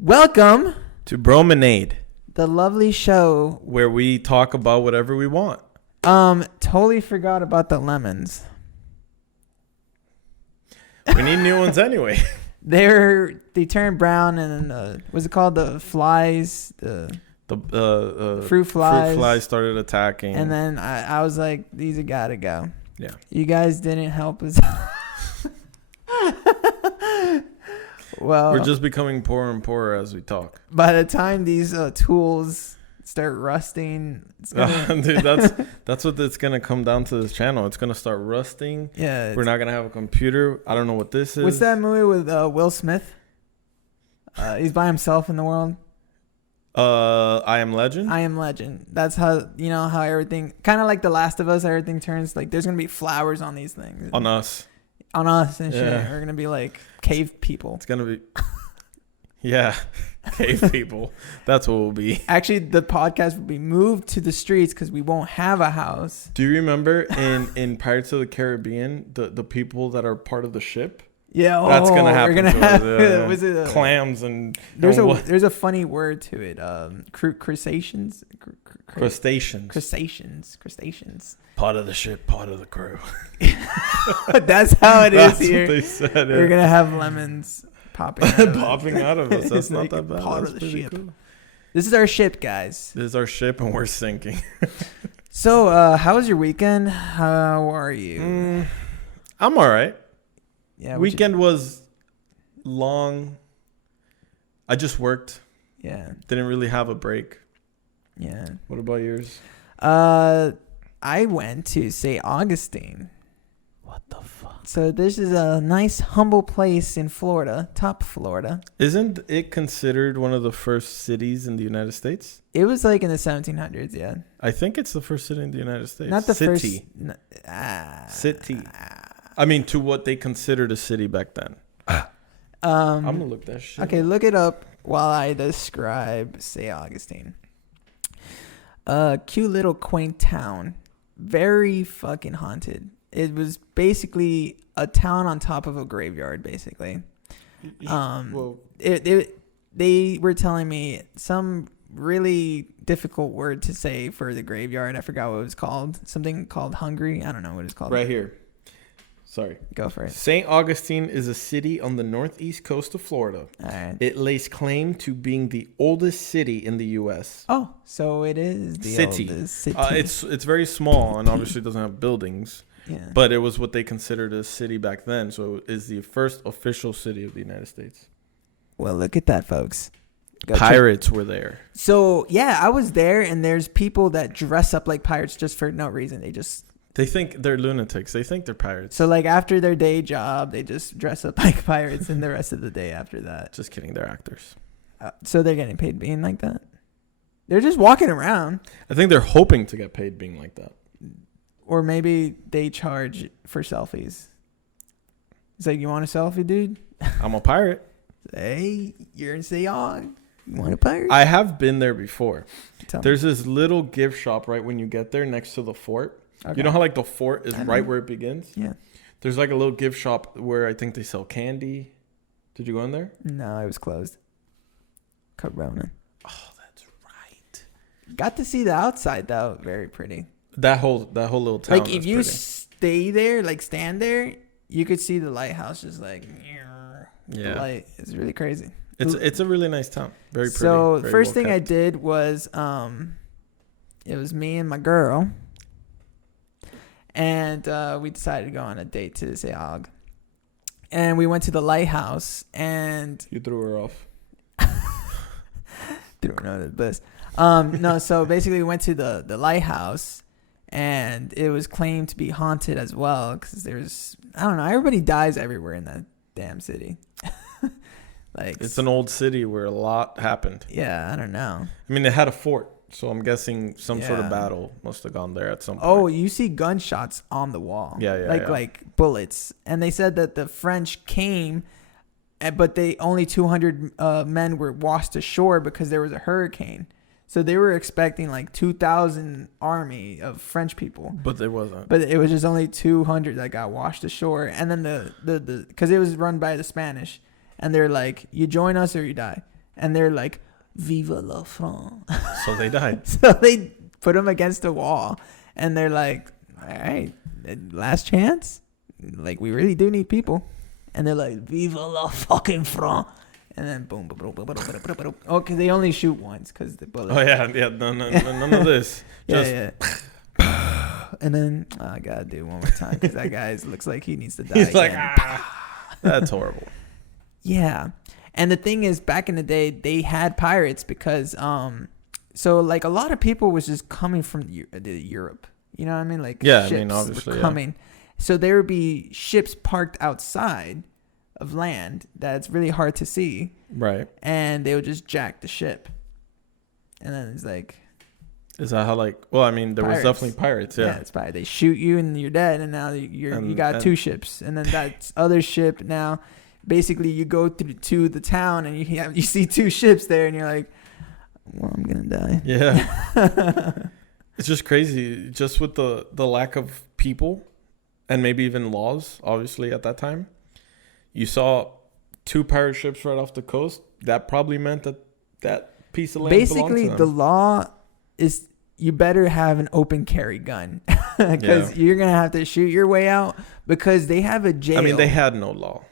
Welcome to Bromenade, the lovely show. where we talk about whatever we want. Totally forgot about the lemons. We need new ones anyway. They turn brown, and then what's it called? The flies, the fruit flies. Fruit flies started attacking. And then I was like, these have got to go. Yeah. You guys didn't help us. Well, We're just becoming poorer and poorer as we talk. by the time these tools start rusting, it's gonna, Dude, that's what it's gonna come down to. This channel, it's gonna start rusting. yeah. We're not gonna have a computer. I don't know what this is. What's that movie with Will Smith? He's by himself in the world. I Am Legend. I Am Legend. That's how, how everything, kind of like The Last of Us, everything turns, like, there's going to be flowers on these things. On us. On us and shit. Yeah. We're going to be like cave people. It's gonna be, yeah, cave people. That's what we'll be. Actually, the podcast will be moved to the streets because we won't have a house. Do you remember in Pirates of the Caribbean, the people that are part of the ship? Yeah, That's gonna happen. We're gonna to have us. was it clams and there's a funny word to it. Crustaceans. Crustaceans. Part of the ship, part of the crew. That's how it is That's here. what they said. We're gonna have lemons popping out of Popping out of us. That's It's not like that bad. part That's of the pretty ship. cool. This is our ship, guys. This is our ship, and we're sinking. So, how was your weekend? How are you? I'm all right. Yeah, Weekend was long. I just worked. Yeah, Didn't really have a break. yeah. What about yours? I went to Saint Augustine. What the fuck? So this is a nice, humble place in Florida, top Florida. Isn't it considered one of the first cities in the United States? It was like in the 1700s, yeah. I think it's the first city in the United States. Not the city. first. City. I mean, to what they considered a city back then. I'm gonna look that shit. Okay, look it up while I describe St. Augustine. Cute little quaint town. Very fucking haunted. It was basically a town on top of a graveyard, basically. Well, They were telling me some really difficult word to say for the graveyard. I forgot what it was called. Something called hungry. I don't know what it's called. right here. Sorry. Go for it. St. Augustine is a city on the northeast coast of Florida. All right. It lays claim to being the oldest city in the U.S. Oh, so it is the oldest city. It's very small and obviously doesn't have buildings, yeah. but it was what they considered a city back then. So it is the first official city of the United States. Well, look at that, folks. Go Pirates were there. So, yeah, I was there, and there's people that dress up like pirates just for no reason. They think they're lunatics. They think they're pirates. So, like, after their day job, they just dress up like pirates, and the rest of the day after that. Just kidding. They're actors. So they're getting paid being like that? They're just walking around. I think they're hoping to get paid being like that. Or maybe they charge for selfies. It's like, you want a selfie, dude? I'm a pirate. Hey, you're in Sayong. You want a pirate? I have been there before. Tell me. There's this little gift shop right when you get there next to the fort. Okay. You know how like the fort is I know. right where it begins? Yeah. There's like a little gift shop where I think they sell candy. Did you go in there? No, it was closed. Corona. Oh, that's right. Got to see the outside, though. Very pretty. That whole little town. Like, if you stay there, like, stand there, you could see the lighthouse just like, yeah, the light. It's really crazy. it's a really nice town. Very pretty. So, very first well thing I kept. did was, it was me and my girl. And we decided to go on a date to St. Aug. And we went to the lighthouse, and You threw her off. threw her under the bus. No, so basically we went to the lighthouse, and it was claimed to be haunted as well, because there's, I don't know, everybody dies everywhere in that damn city. Like, It's an old city where a lot happened. yeah, I don't know. I mean, they had a fort, so I'm guessing some sort Yeah. of battle must have gone there at some point. Oh, you see gunshots on the wall. Yeah, Like bullets. And they said that the French came, but only 200 men were washed ashore because there was a hurricane. So they were expecting like 2,000 army of French people. But there wasn't. But it was just only 200 that got washed ashore. And then because it was run by the Spanish. And they're like, you join us or you die. and they're like, "Viva la France!" So they died. So they put them against a wall, and they're like, "All right, last chance. Like, we really do need people." And they're like, "Viva la fucking France!" And then boom, boom, boom, boom, boom, boom, boom, boom. Oh, because they only shoot once because the bullet. Oh yeah. None of this. Yeah. And then I gotta do it one more time because that guy looks like he needs to die. He's like, again. That's horrible. Yeah. And the thing is, back in the day, they had pirates because, so like a lot of people was just coming from Europe. You know what I mean? Like, yeah, ships I mean, obviously, were coming. Yeah. So there would be ships parked outside of land that's really hard to see. Right. And they would just jack the ship. And then it's like, is that how, like, well, I mean, there was definitely pirates. Yeah. It's pirates. They shoot you and you're dead. And now you got two ships. And then that other ship now, basically you go to the town and you see two ships there and you're like, well, I'm going to die. Yeah. It's just crazy. Just with the lack of people and maybe even laws, obviously, at that time. You saw two pirate ships right off the coast. That probably meant that piece of land basically belonged to them. The law is you better have an open carry gun because you're going to have to shoot your way out because they have a jail. I mean, they had no law.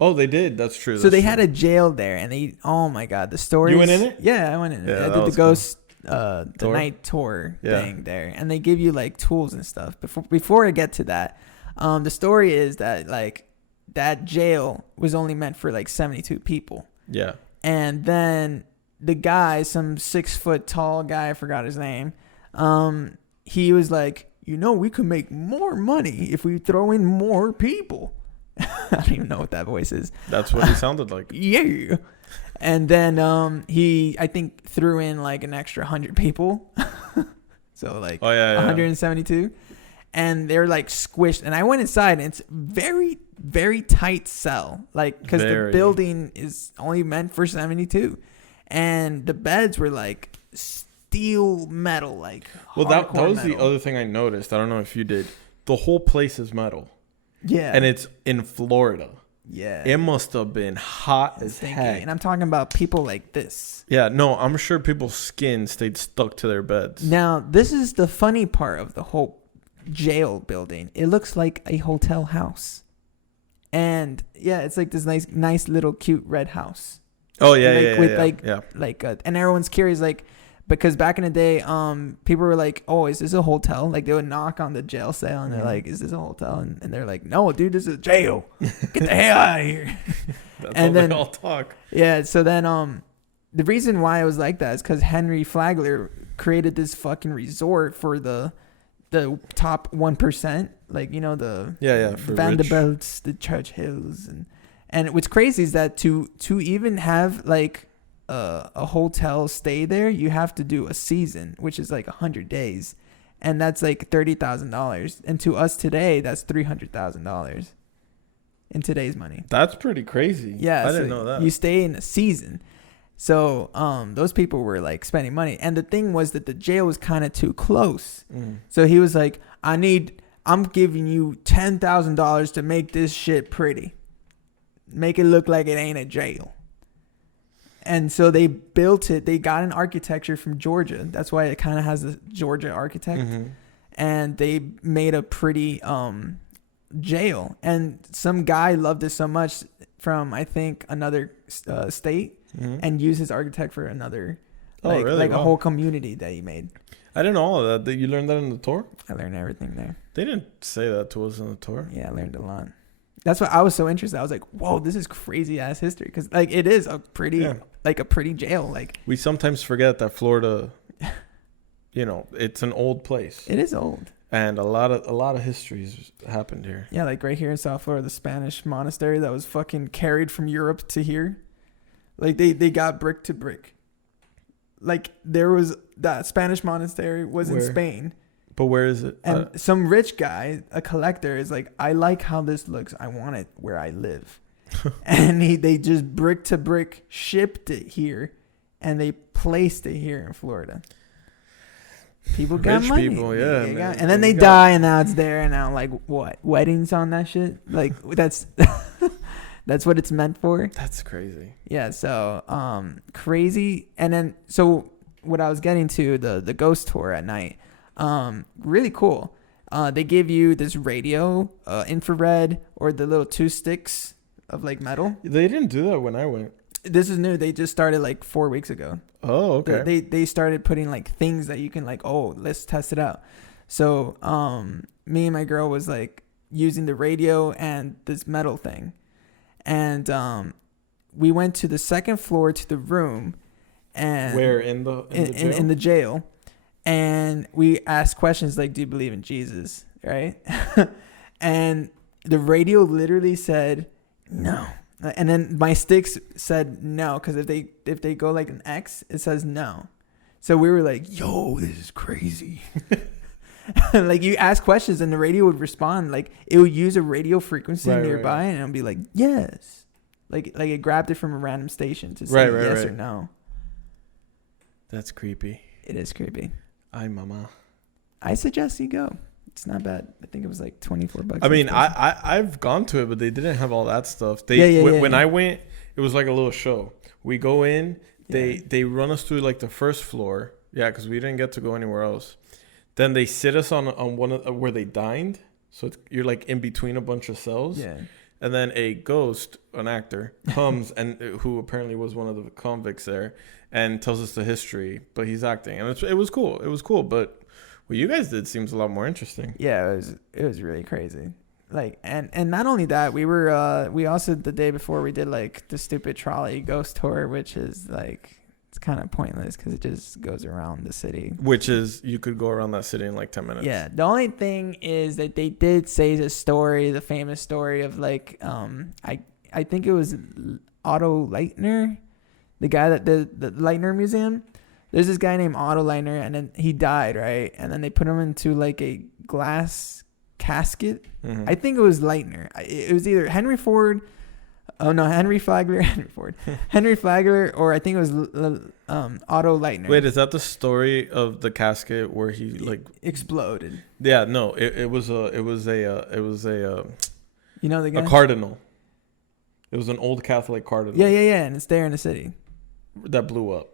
Oh, they did. That's true. So they had a jail there and oh my God, the stories. You went in it? Yeah, I went in it. I did the ghost, the night tour thing there. And they give you like tools and stuff. Before I get to that, the story is that like that jail was only meant for like 72 people. Yeah. And then the guy, some 6 foot tall guy, I forgot his name. He was like, we could make more money if we throw in more people. I don't even know what that voice is. That's what he sounded like. Yeah. And then he, I think, threw in like an extra 100 people. So like 172. And they're like squished. And I went inside and it's very, very tight cell. Like, because the building is only meant for 72. And the beds were like steel metal, like well, that was metal. The other thing I noticed. I don't know if you did. The whole place is metal. Yeah. And it's in Florida. Yeah. It must have been hot as heck. And I'm talking about people like this. Yeah, no, I'm sure people's skin stayed stuck to their beds. Now, this is the funny part of the whole jail building. It looks like a hotel house. And yeah, it's like this nice little cute red house. Oh yeah, and everyone's curious, like, because back in the day, people were like, "Oh, is this a hotel?" Like they would knock on the jail cell and they're like, "Is this a hotel?" And they're like, "No, dude, this is a jail. Get the hell out of here." That's and how then they all talk. Yeah. So then, the reason why it was like that is because Henry Flagler created this fucking resort for the top 1%, like the Vanderbilts, the Churchills, and what's crazy is that to even have like a hotel stay there, you have to do a season, which is like 100 days, and that's like $30,000. And to us today, that's $300,000 in today's money. That's pretty crazy. Yeah, I didn't know that. You stay in a season. So those people were like spending money, and the thing was that the jail was kind of too close. So he was like, I'm giving you $10,000 to make this shit pretty. Make it look like it ain't a jail. And so they built it. They got an architecture from Georgia. That's why it kind of has a Georgia architect. And they made a pretty jail. And some guy loved it so much from, I think, another state and used his architect for another, a whole community that he made. I didn't know all of that. You learned that in the tour? I learned everything there. They didn't say that to us in the tour. Yeah, I learned a lot. That's why I was so interested. I was like, whoa, this is crazy ass history. Because like it is a pretty jail. Like we sometimes forget that Florida, it's an old place. It is old. And a lot of histories happened here. Yeah, like right here in South Florida, the Spanish monastery that was fucking carried from Europe to here. Like they got brick to brick. Like there was that Spanish monastery was in Spain. But where is it? And some rich guy, a collector, is like, I like how this looks. I want it where I live. And they just brick to brick shipped it here, and they placed it here in Florida. People got rich money. People, yeah. And then they die, and now it's there. And now, like, what? Weddings on that shit? Like, that's That's what it's meant for. That's crazy. Yeah. So crazy. And then so what I was getting to, the ghost tour at night, really cool. They give you this radio, infrared, or the little 2 sticks of like metal. They didn't do that when I went. This is new. They just started like 4 weeks ago. Oh, okay. They started putting like things that you can like, oh, let's test it out. So me and my girl was like using the radio and this metal thing, and we went to the second floor to the room, and where in the jail? In the jail, and we asked questions like, do you believe in Jesus, right? And the radio literally said no. And then my sticks said no, because if they go like an X, it says no. So we were like, yo, this is crazy. Like you ask questions and the radio would respond. Like it would use a radio frequency nearby, and it would be like, yes. Like it grabbed it from a random station to say yes or no. That's creepy. It is creepy. Ay, mama. I suggest you go. It's not bad. I think it was like $24. I mean, I've gone to it, but they didn't have all that stuff. When I went, it was like a little show. We go in, they run us through like the first floor. Yeah, because we didn't get to go anywhere else. Then they sit us on one of where they dined. So you're like in between a bunch of cells. Yeah. And then a ghost, an actor, comes and who apparently was one of the convicts there, and tells us the history. But he's acting, and it was cool. It was cool, but what you guys did seems a lot more interesting. Yeah, it was really crazy. Like, and not only that, we also the day before we did like the stupid trolley ghost tour, which is like, it's kind of pointless because it just goes around the city. Which is, you could go around that city in like 10 minutes. Yeah. The only thing is that they did say the famous story of like, I think it was Otto Leitner, the guy that the Leitner Museum. There's this guy named Otto Leitner, and then he died, right? And then they put him into like a glass casket. Mm-hmm. I think it was Leitner. It was either Henry Flagler, or I think it was Otto Leitner. Wait, is that the story of the casket where he like exploded? Yeah, no, it was a you know the guy? A cardinal. It was an old Catholic cardinal. Yeah, and it's there in the city. That blew up.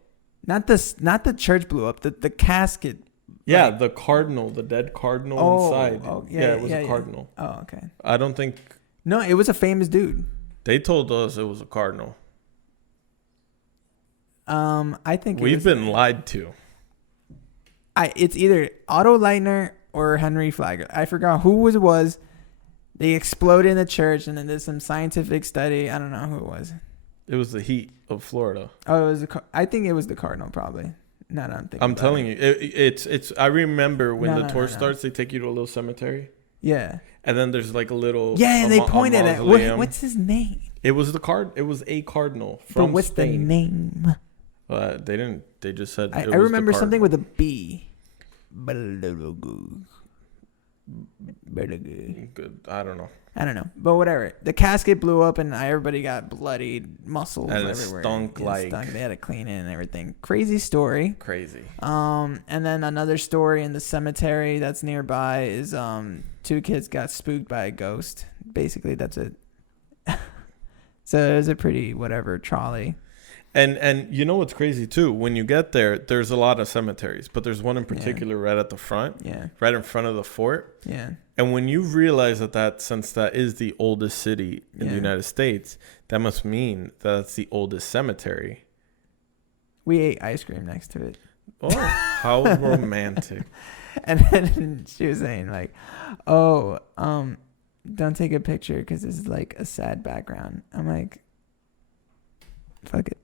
Not the church blew up. The casket. Yeah, like, the cardinal, the dead cardinal inside. It was a cardinal. Oh, okay. I don't think. No, it was a famous dude. They told us it was a cardinal. I think we've been lied to. It's either Otto Leitner or Henry Flagler. I forgot who it was. They exploded in the church, and then there's some scientific study. I don't know who it was. It was the heat of Florida. Oh, it was. I think it was the cardinal, probably. No, I'm thinking. I'm telling you, it's. I remember when the tour starts, they take you to a little cemetery. Yeah. And then there's like a little. Yeah, and they pointed at what's his name. It was It was a cardinal from But what's Spain. the name? They didn't. They just said. I remember something with a B. Good. I don't know. But whatever. The casket blew up and everybody got bloodied muscles and everywhere. Stunk like. They had to clean it and everything. Crazy story. Crazy. And then another story in the cemetery that's nearby is 2 kids got spooked by a ghost. Basically, that's it. So it was a pretty whatever trolley. And you know what's crazy too? When you get there, there's a lot of cemeteries, but there's one in particular right at the front, right in front of the fort. Yeah. And when you realize since that is the oldest city in the United States, that must mean that it's the oldest cemetery. We ate ice cream next to it. Oh, how romantic! And then she was saying like, "Oh, don't take a picture because this is like a sad background." I'm like, "Fuck it."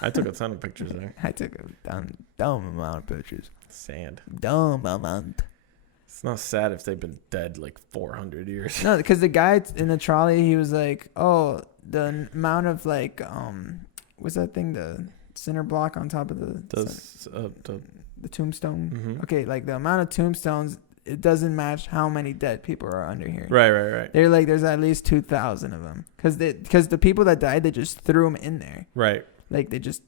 I took a ton of pictures there. I took a dumb amount of pictures. Sand. Dumb amount. It's not sad if they've been dead like 400 years. No, because the guy in the trolley, he was like, "Oh, the amount of like, what's that thing? The cinder block on top of the tombstone. Mm-hmm. Okay, like the amount of tombstones, it doesn't match how many dead people are under here. Right. They're like, there's at least 2,000 of them, because the people that died, they just threw them in there. Right. Like they just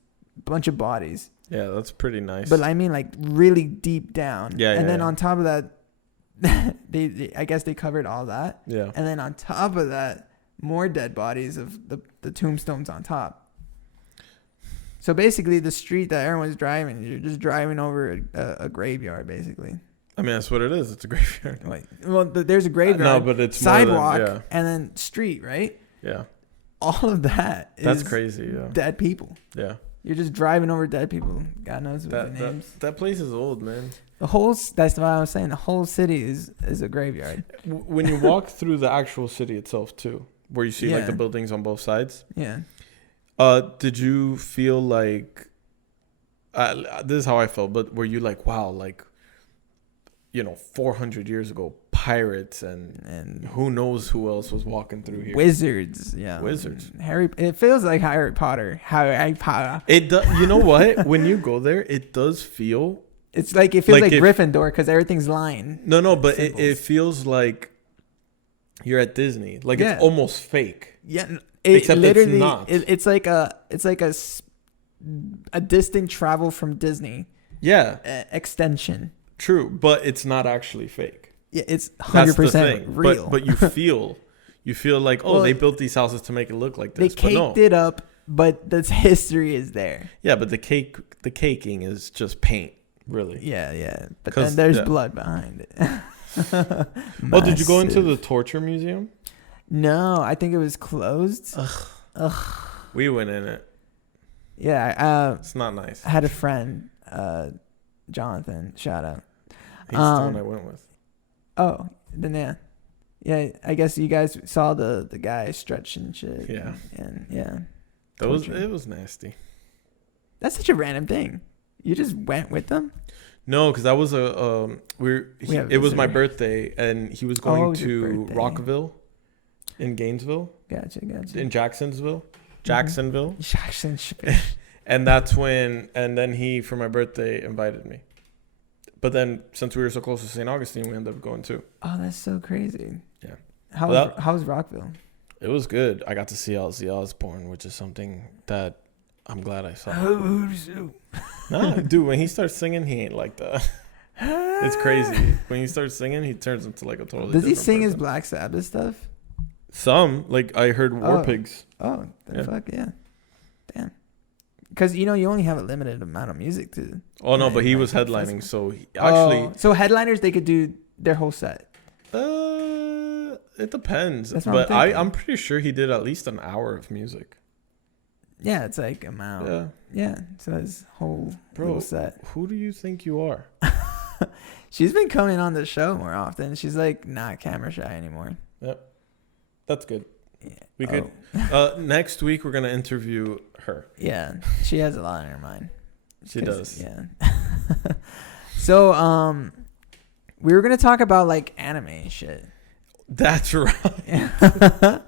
bunch of bodies. Yeah, that's pretty nice. But I mean, like really deep down. Yeah. And then on top of that, they I guess they covered all that. Yeah. And then on top of that, more dead bodies of the tombstones on top. So basically, the street that everyone's driving, you're just driving over a graveyard, basically. I mean, that's what it is. It's a graveyard. There's a graveyard. No, but it's sidewalk, more than, and then street, right? Yeah. All of that is That's crazy. Yeah. dead people. Yeah. You're just driving over dead people. God knows what their names. That place is old, man. That's what I was saying. The whole city is a graveyard. When you walk through the actual city itself too, where you see like Yeah. the buildings on both sides. Yeah. Did you feel like this is how I felt, but were you like, wow, like 400 years ago, pirates and who knows who else was walking through here? Wizards, yeah. Wizards. It feels like Harry Potter. Harry Potter. It does. You know what? When you go there, it does feel. It feels like Gryffindor because everything's lying. No, but it feels like you're at Disney. Like it's almost fake. Yeah, except literally, it's not. It's like a distant travel from Disney. Yeah, extension. True, but it's not actually fake. Yeah, it's 100% real. But you feel like, they built these houses to make it look like this. They caked it up, but the history is there. Yeah, but the caking is just paint, really. Yeah. But then there's blood behind it. Oh, did you go into the torture museum? No, I think it was closed. Ugh. We went in it. Yeah, it's not nice. I had a friend, Jonathan, shout out. He's the one I went with. Oh, then yeah. I guess you guys saw the guy stretch and shit. Yeah, and yeah, it was nasty. That's such a random thing. You just went with them? No, because that was it was my birthday, and he was going to Rockville, in Gainesville. Gotcha. In Jacksonville. And then he, for my birthday, invited me. But then, since we were so close to Saint Augustine, we ended up going too. Oh, that's so crazy. Yeah. How was Rockville? It was good. I got to see Ozzy Osbourne, which is something that I'm glad I saw. Nah, dude, when he starts singing, he ain't like that. It's crazy. When he starts singing, he turns into like a totally Does he different sing person. his Black Sabbath stuff? Some. Like, I heard War Pigs. Oh, fuck yeah. Damn. Because, you only have a limited amount of music to... Oh, no, but he was headlining, so actually... So headliners, they could do their whole set? It depends. That's what but I'm pretty sure he did at least an hour of music. Yeah, it's like amount. Yeah, so his whole little set. Who do you think you are? She's been coming on the show more often. She's like not camera shy anymore. Yep. That's good. Yeah. We could. Next week, we're going to interview her. Yeah, she has a lot in her mind. She does. Yeah. So, we were going to talk about like anime and shit. That's right.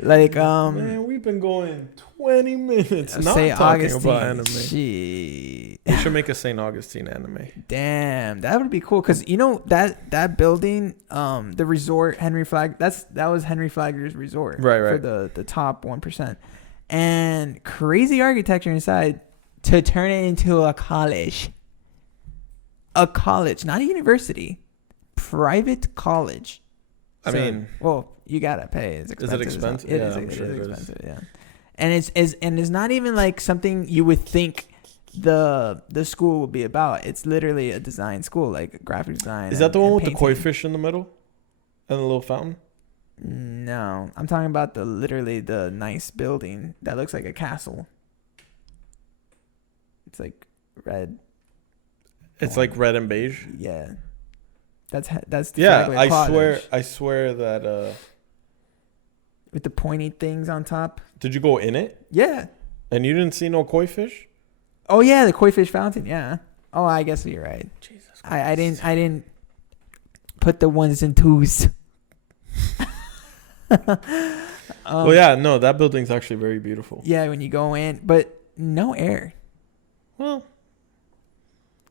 Like, man, we've been going 20 minutes not Saint talking Augustine, about anime. Gee. We should make a Saint Augustine anime. Damn, that would be cool. Cause that building, the resort, that was Henry Flagler's resort, right? For the top 1%, and crazy architecture inside to turn it into a college, not a university, private college. I mean, well, you gotta pay. It's expensive. Is it expensive? It is expensive. Yeah, and it's not even like something you would think the school would be about. It's literally a design school, like graphic design. Is that the one with the koi fish in the middle and the little fountain? No, I'm talking about the nice building that looks like a castle. It's like red. It's like red and beige. Yeah. That's yeah. I swear that. With the pointy things on top. Did you go in it? Yeah. And you didn't see no koi fish? Oh yeah, the koi fish fountain. Yeah. Oh, I guess you're right. Jesus Christ. I didn't put the ones and twos. Well, yeah, no, that building's actually very beautiful. Yeah, when you go in, but no air. Well,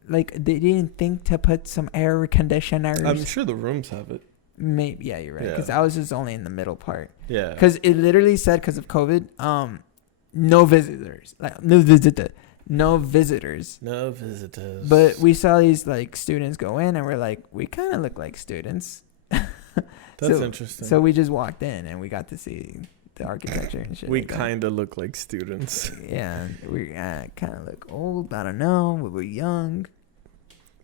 like they didn't think to put some air conditioners. I'm sure the rooms have it. Maybe, yeah, you're right. Because I was just only in the middle part. Yeah. Because it literally said, because of COVID, no visitors. Like no visitors. No visitors. But we saw these like students go in, and we're like, we kind of look like students. That's interesting. So we just walked in and we got to see the architecture and shit. We like kind of look like students. Yeah, we kind of look old. I don't know. We were young.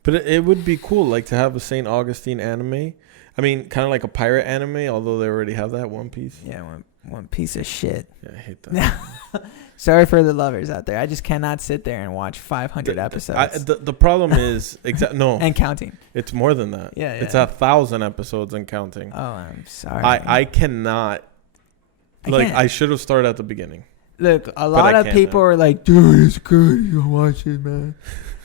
But it would be cool, like, to have a Saint Augustine anime. I mean, kind of like a pirate anime, although they already have that One Piece. Yeah, one piece of shit. Yeah, I hate that. Sorry for the lovers out there. I just cannot sit there and watch 500 episodes. The problem is no, and counting. It's more than that. Yeah, It's 1,000 episodes and counting. Oh, I'm sorry. I cannot. I should have started at the beginning. Look, a lot of people are like, dude, it's good. You watch it, man.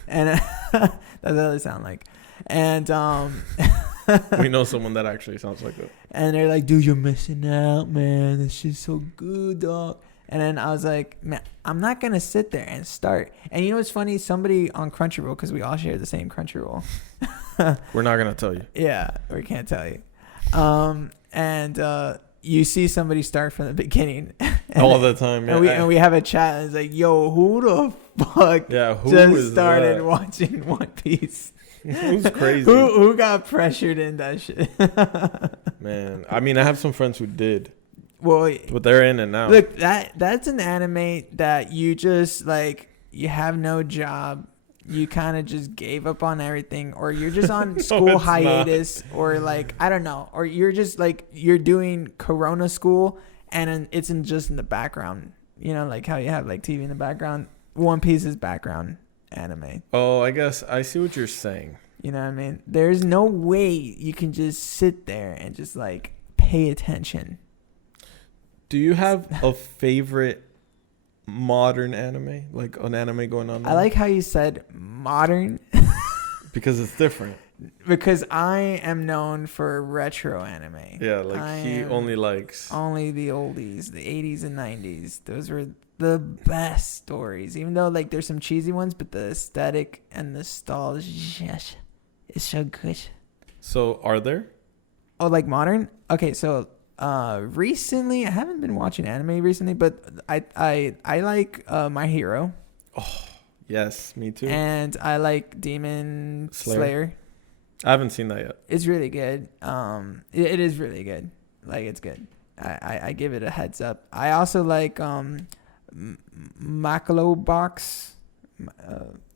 And that's what they sound like. And we know someone that actually sounds like that. And they're like, dude, you're missing out, man. This shit's so good, dog. And then I was like, man, I'm not going to sit there and start. And you know what's funny? Somebody on Crunchyroll, because we all share the same Crunchyroll. We're not going to tell you. Yeah, we can't tell you. And you see somebody start from the beginning. All the time. Yeah. And we have a chat and it's like, yo, who the fuck just started watching One Piece? Who's crazy? Who got pressured in that shit? Man, I mean, I have some friends who did. Well, but they're in it now. Look, that's an anime that you just like. You have no job. You kind of just gave up on everything, or you're just on school hiatus, or like I don't know, or you're just like you're doing Corona school, and it's just in the background. You know, like how you have like TV in the background. One Piece is background anime. Oh, I guess I see what you're saying. You know what I mean? There's no way you can just sit there and just like pay attention. Do you have a favorite modern anime? Like an anime going on now? I like how you said modern. Because it's different. Because I am known for retro anime. Yeah, like he only likes only the oldies, the 80s and 90s. Those were the best stories. Even though like there's some cheesy ones, but the aesthetic and the nostalgia is so good. So are there? Oh, like modern? Okay, so recently I haven't been watching anime recently, but I like My Hero. Oh, yes, me too. And I like Demon Slayer. I haven't seen that yet. It's really good. It is really good. Like it's good. I give it a heads up. I also like Makalo Box.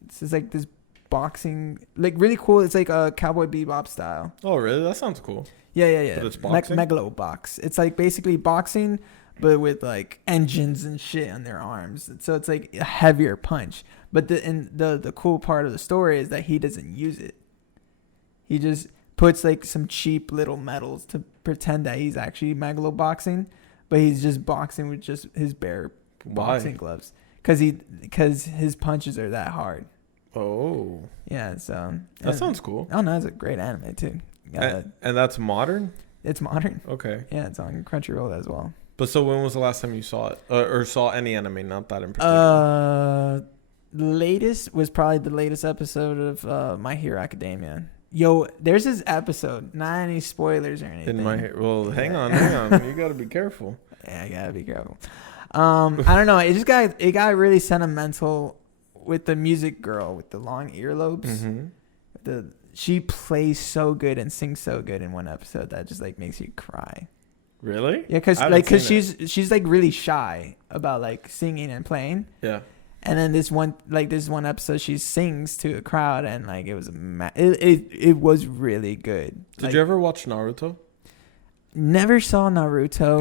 This is like this boxing, like really cool. It's like a Cowboy Bebop style. Oh, really? That sounds cool. Yeah. But it's boxing? Megalo Box. It's like basically boxing, but with like engines and shit on their arms. So it's like a heavier punch. But the cool part of the story is that he doesn't use it. He just puts like some cheap little medals to pretend that he's actually Megalo boxing, but he's just boxing with just his bare boxing gloves. Because his punches are that hard. Oh. Yeah, so. That sounds cool. Oh, no, it's a great anime, too. And that's modern? It's modern. Okay. Yeah, it's on Crunchyroll as well. But so when was the last time you saw it? Or saw any anime, not that in particular? The latest was probably the latest episode of My Hero Academia. Yo, there's this episode. Not any spoilers or anything. Hang on. You got to be careful. Yeah, I got to be careful. I don't know. It got really sentimental with the music girl with the long earlobes. Mm-hmm. She plays so good and sings so good in one episode that just like makes you cry. Really? Yeah, because she's like really shy about like singing and playing. Yeah. And then this one episode she sings to a crowd and like it was it was really good. Did you ever watch Naruto? Never saw Naruto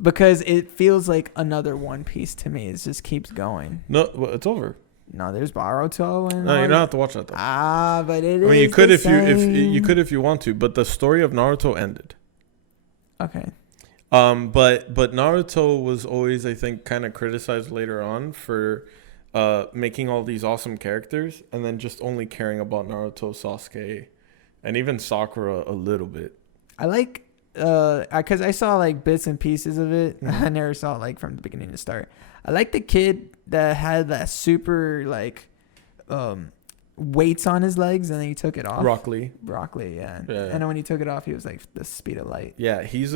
because it feels like another One Piece to me. It just keeps going. No, it's over. No, there's Boruto and no, you don't have to watch that though. But it is. I mean, you could if you want to, but the story of Naruto ended. Okay. But Naruto was always, I think, kind of criticized later on for making all these awesome characters and then just only caring about Naruto, Sasuke, and even Sakura a little bit. I like because I saw like bits and pieces of it. Mm-hmm. I never saw it like from the beginning to start. I like the kid that had that super like weights on his legs and then he took it off. Broccoli, yeah. And then when he took it off, he was like the speed of light. Yeah, he's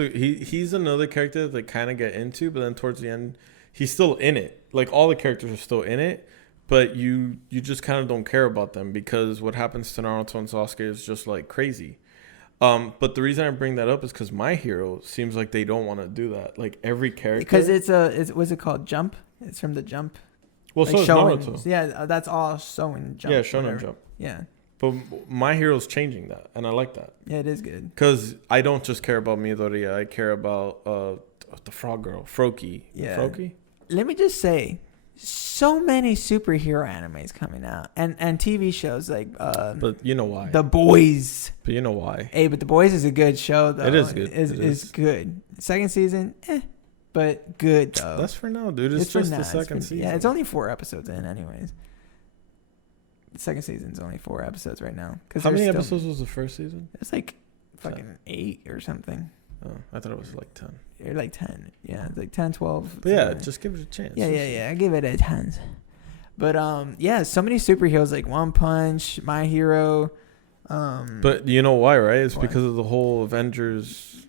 another character that kind of get into, but then towards the end, he's still in it. Like all the characters are still in it, but you just kind of don't care about them because what happens to Naruto and Sasuke is just like crazy. But the reason I bring that up is because My Hero seems like they don't want to do that. Like every character. Because it's what's it called? Jump. It's from the Jump. Well, like so is Naruto. Yeah, that's all Shonen Jump. Yeah, Shonen whatever. Jump. Yeah. But My Hero's changing that, and I like that. Yeah, it is good. Because I don't just care about Midoriya. I care about the frog girl, Froakie. Yeah. Froakie? Let me just say, so many superhero animes coming out and TV shows like But you know why. The Boys. But you know why. Hey, but The Boys is a good show though. It is good. It's good. Second season, but good though. That's for now, dude. It's just the second season. Yeah, it's only 4 episodes in anyways. The second season's only 4 episodes right now. How many episodes was the first season? It's like fucking 8 or something. Oh, I thought it was like 10. You're like 10. Yeah, it's like 10, 12. But yeah, just give it a chance. Yeah. I give it a 10. But yeah, so many superheroes like One Punch, My Hero. But you know why, right? It's because of the whole Avengers.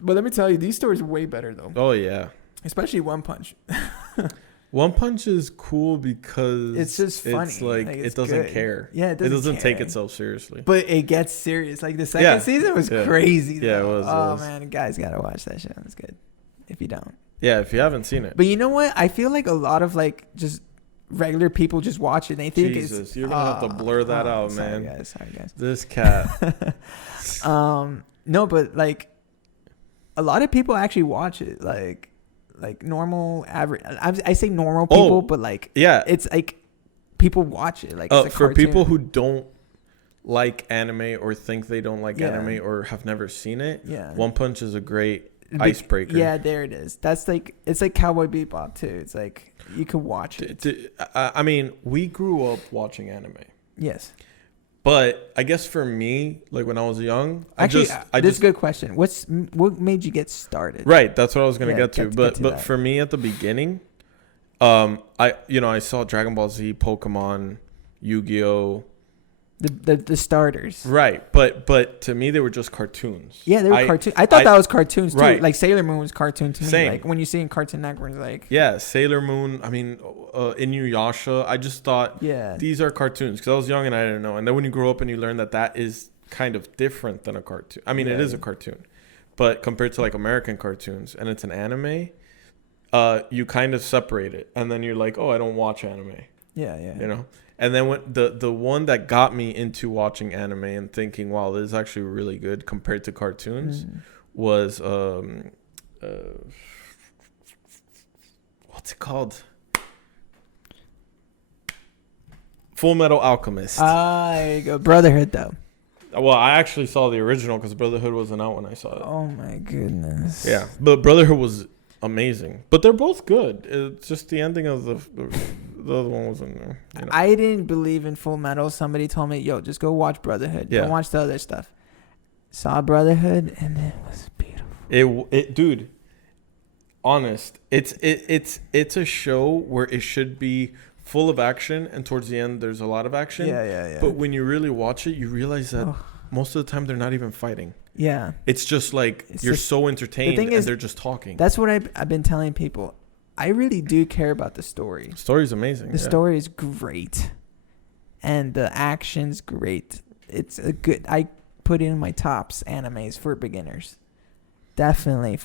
But let me tell you, these stories are way better though. Oh yeah. Especially One Punch. One Punch is cool because it's just funny. It's like it's it doesn't good. care. Yeah, it doesn't take itself seriously. But it gets serious. Like the second season was crazy. Though. Yeah, it was. Oh man, guys gotta watch that show. It's good. If you don't. Yeah, if you haven't seen it. But you know what? I feel like a lot of like just regular people just watch it. And they think Jesus, you're gonna have to blur that out, man. Sorry guys. This cat. No, but like a lot of people actually watch it. Like normal average. I say normal people, but like it's like people watch it. Like it's a for cartoon. people who don't like anime or think they don't like anime or have never seen it. Yeah, One Punch is a great icebreaker. Yeah, there it is. That's like it's like Cowboy Bebop too. It's like you could watch it. I mean, we grew up watching anime. Yes. But I guess for me, like when I was young, this is a good question. What made you get started? Right, that's what I was gonna get to. But for me at the beginning, I saw Dragon Ball Z, Pokemon, Yu-Gi-Oh, the starters. Right, but to me they were just cartoons. Yeah, they were cartoons. I thought that was cartoons too. Right. Like Sailor Moon was cartoon to me. Same. Like when you see in Cartoon Network, like Sailor Moon. I mean, Inuyasha. I just thought these are cartoons because I was young and I didn't know. And then when you grow up and you learn that is kind of different than a cartoon. I mean, it is a cartoon, but compared to like American cartoons and it's an anime, you kind of separate it, and then you're like, oh, I don't watch anime. Yeah. You know. And then when the one that got me into watching anime and thinking, wow, this is actually really good compared to cartoons, was what's it called? Full Metal Alchemist. There you go. Brotherhood, though. Well, I actually saw the original because Brotherhood wasn't out when I saw it. Oh my goodness. Yeah, but Brotherhood was amazing. But they're both good. It's just the ending of the other one wasn't there. You know? I didn't believe in Full Metal. Somebody told me, "Yo, just go watch Brotherhood. Yeah. Don't watch the other stuff." Saw Brotherhood, and it was beautiful. It dude. Honest, it's a show where it should be full of action, and towards the end there's a lot of action. Yeah. But when you really watch it, you realize that most of the time they're not even fighting. Yeah. It's just like you're so entertained and they're just talking. That's what I've been telling people. I really do care about the story. The story's amazing. The story is great. And the action's great. It's a good... I put it in my tops animes for beginners. Definitely.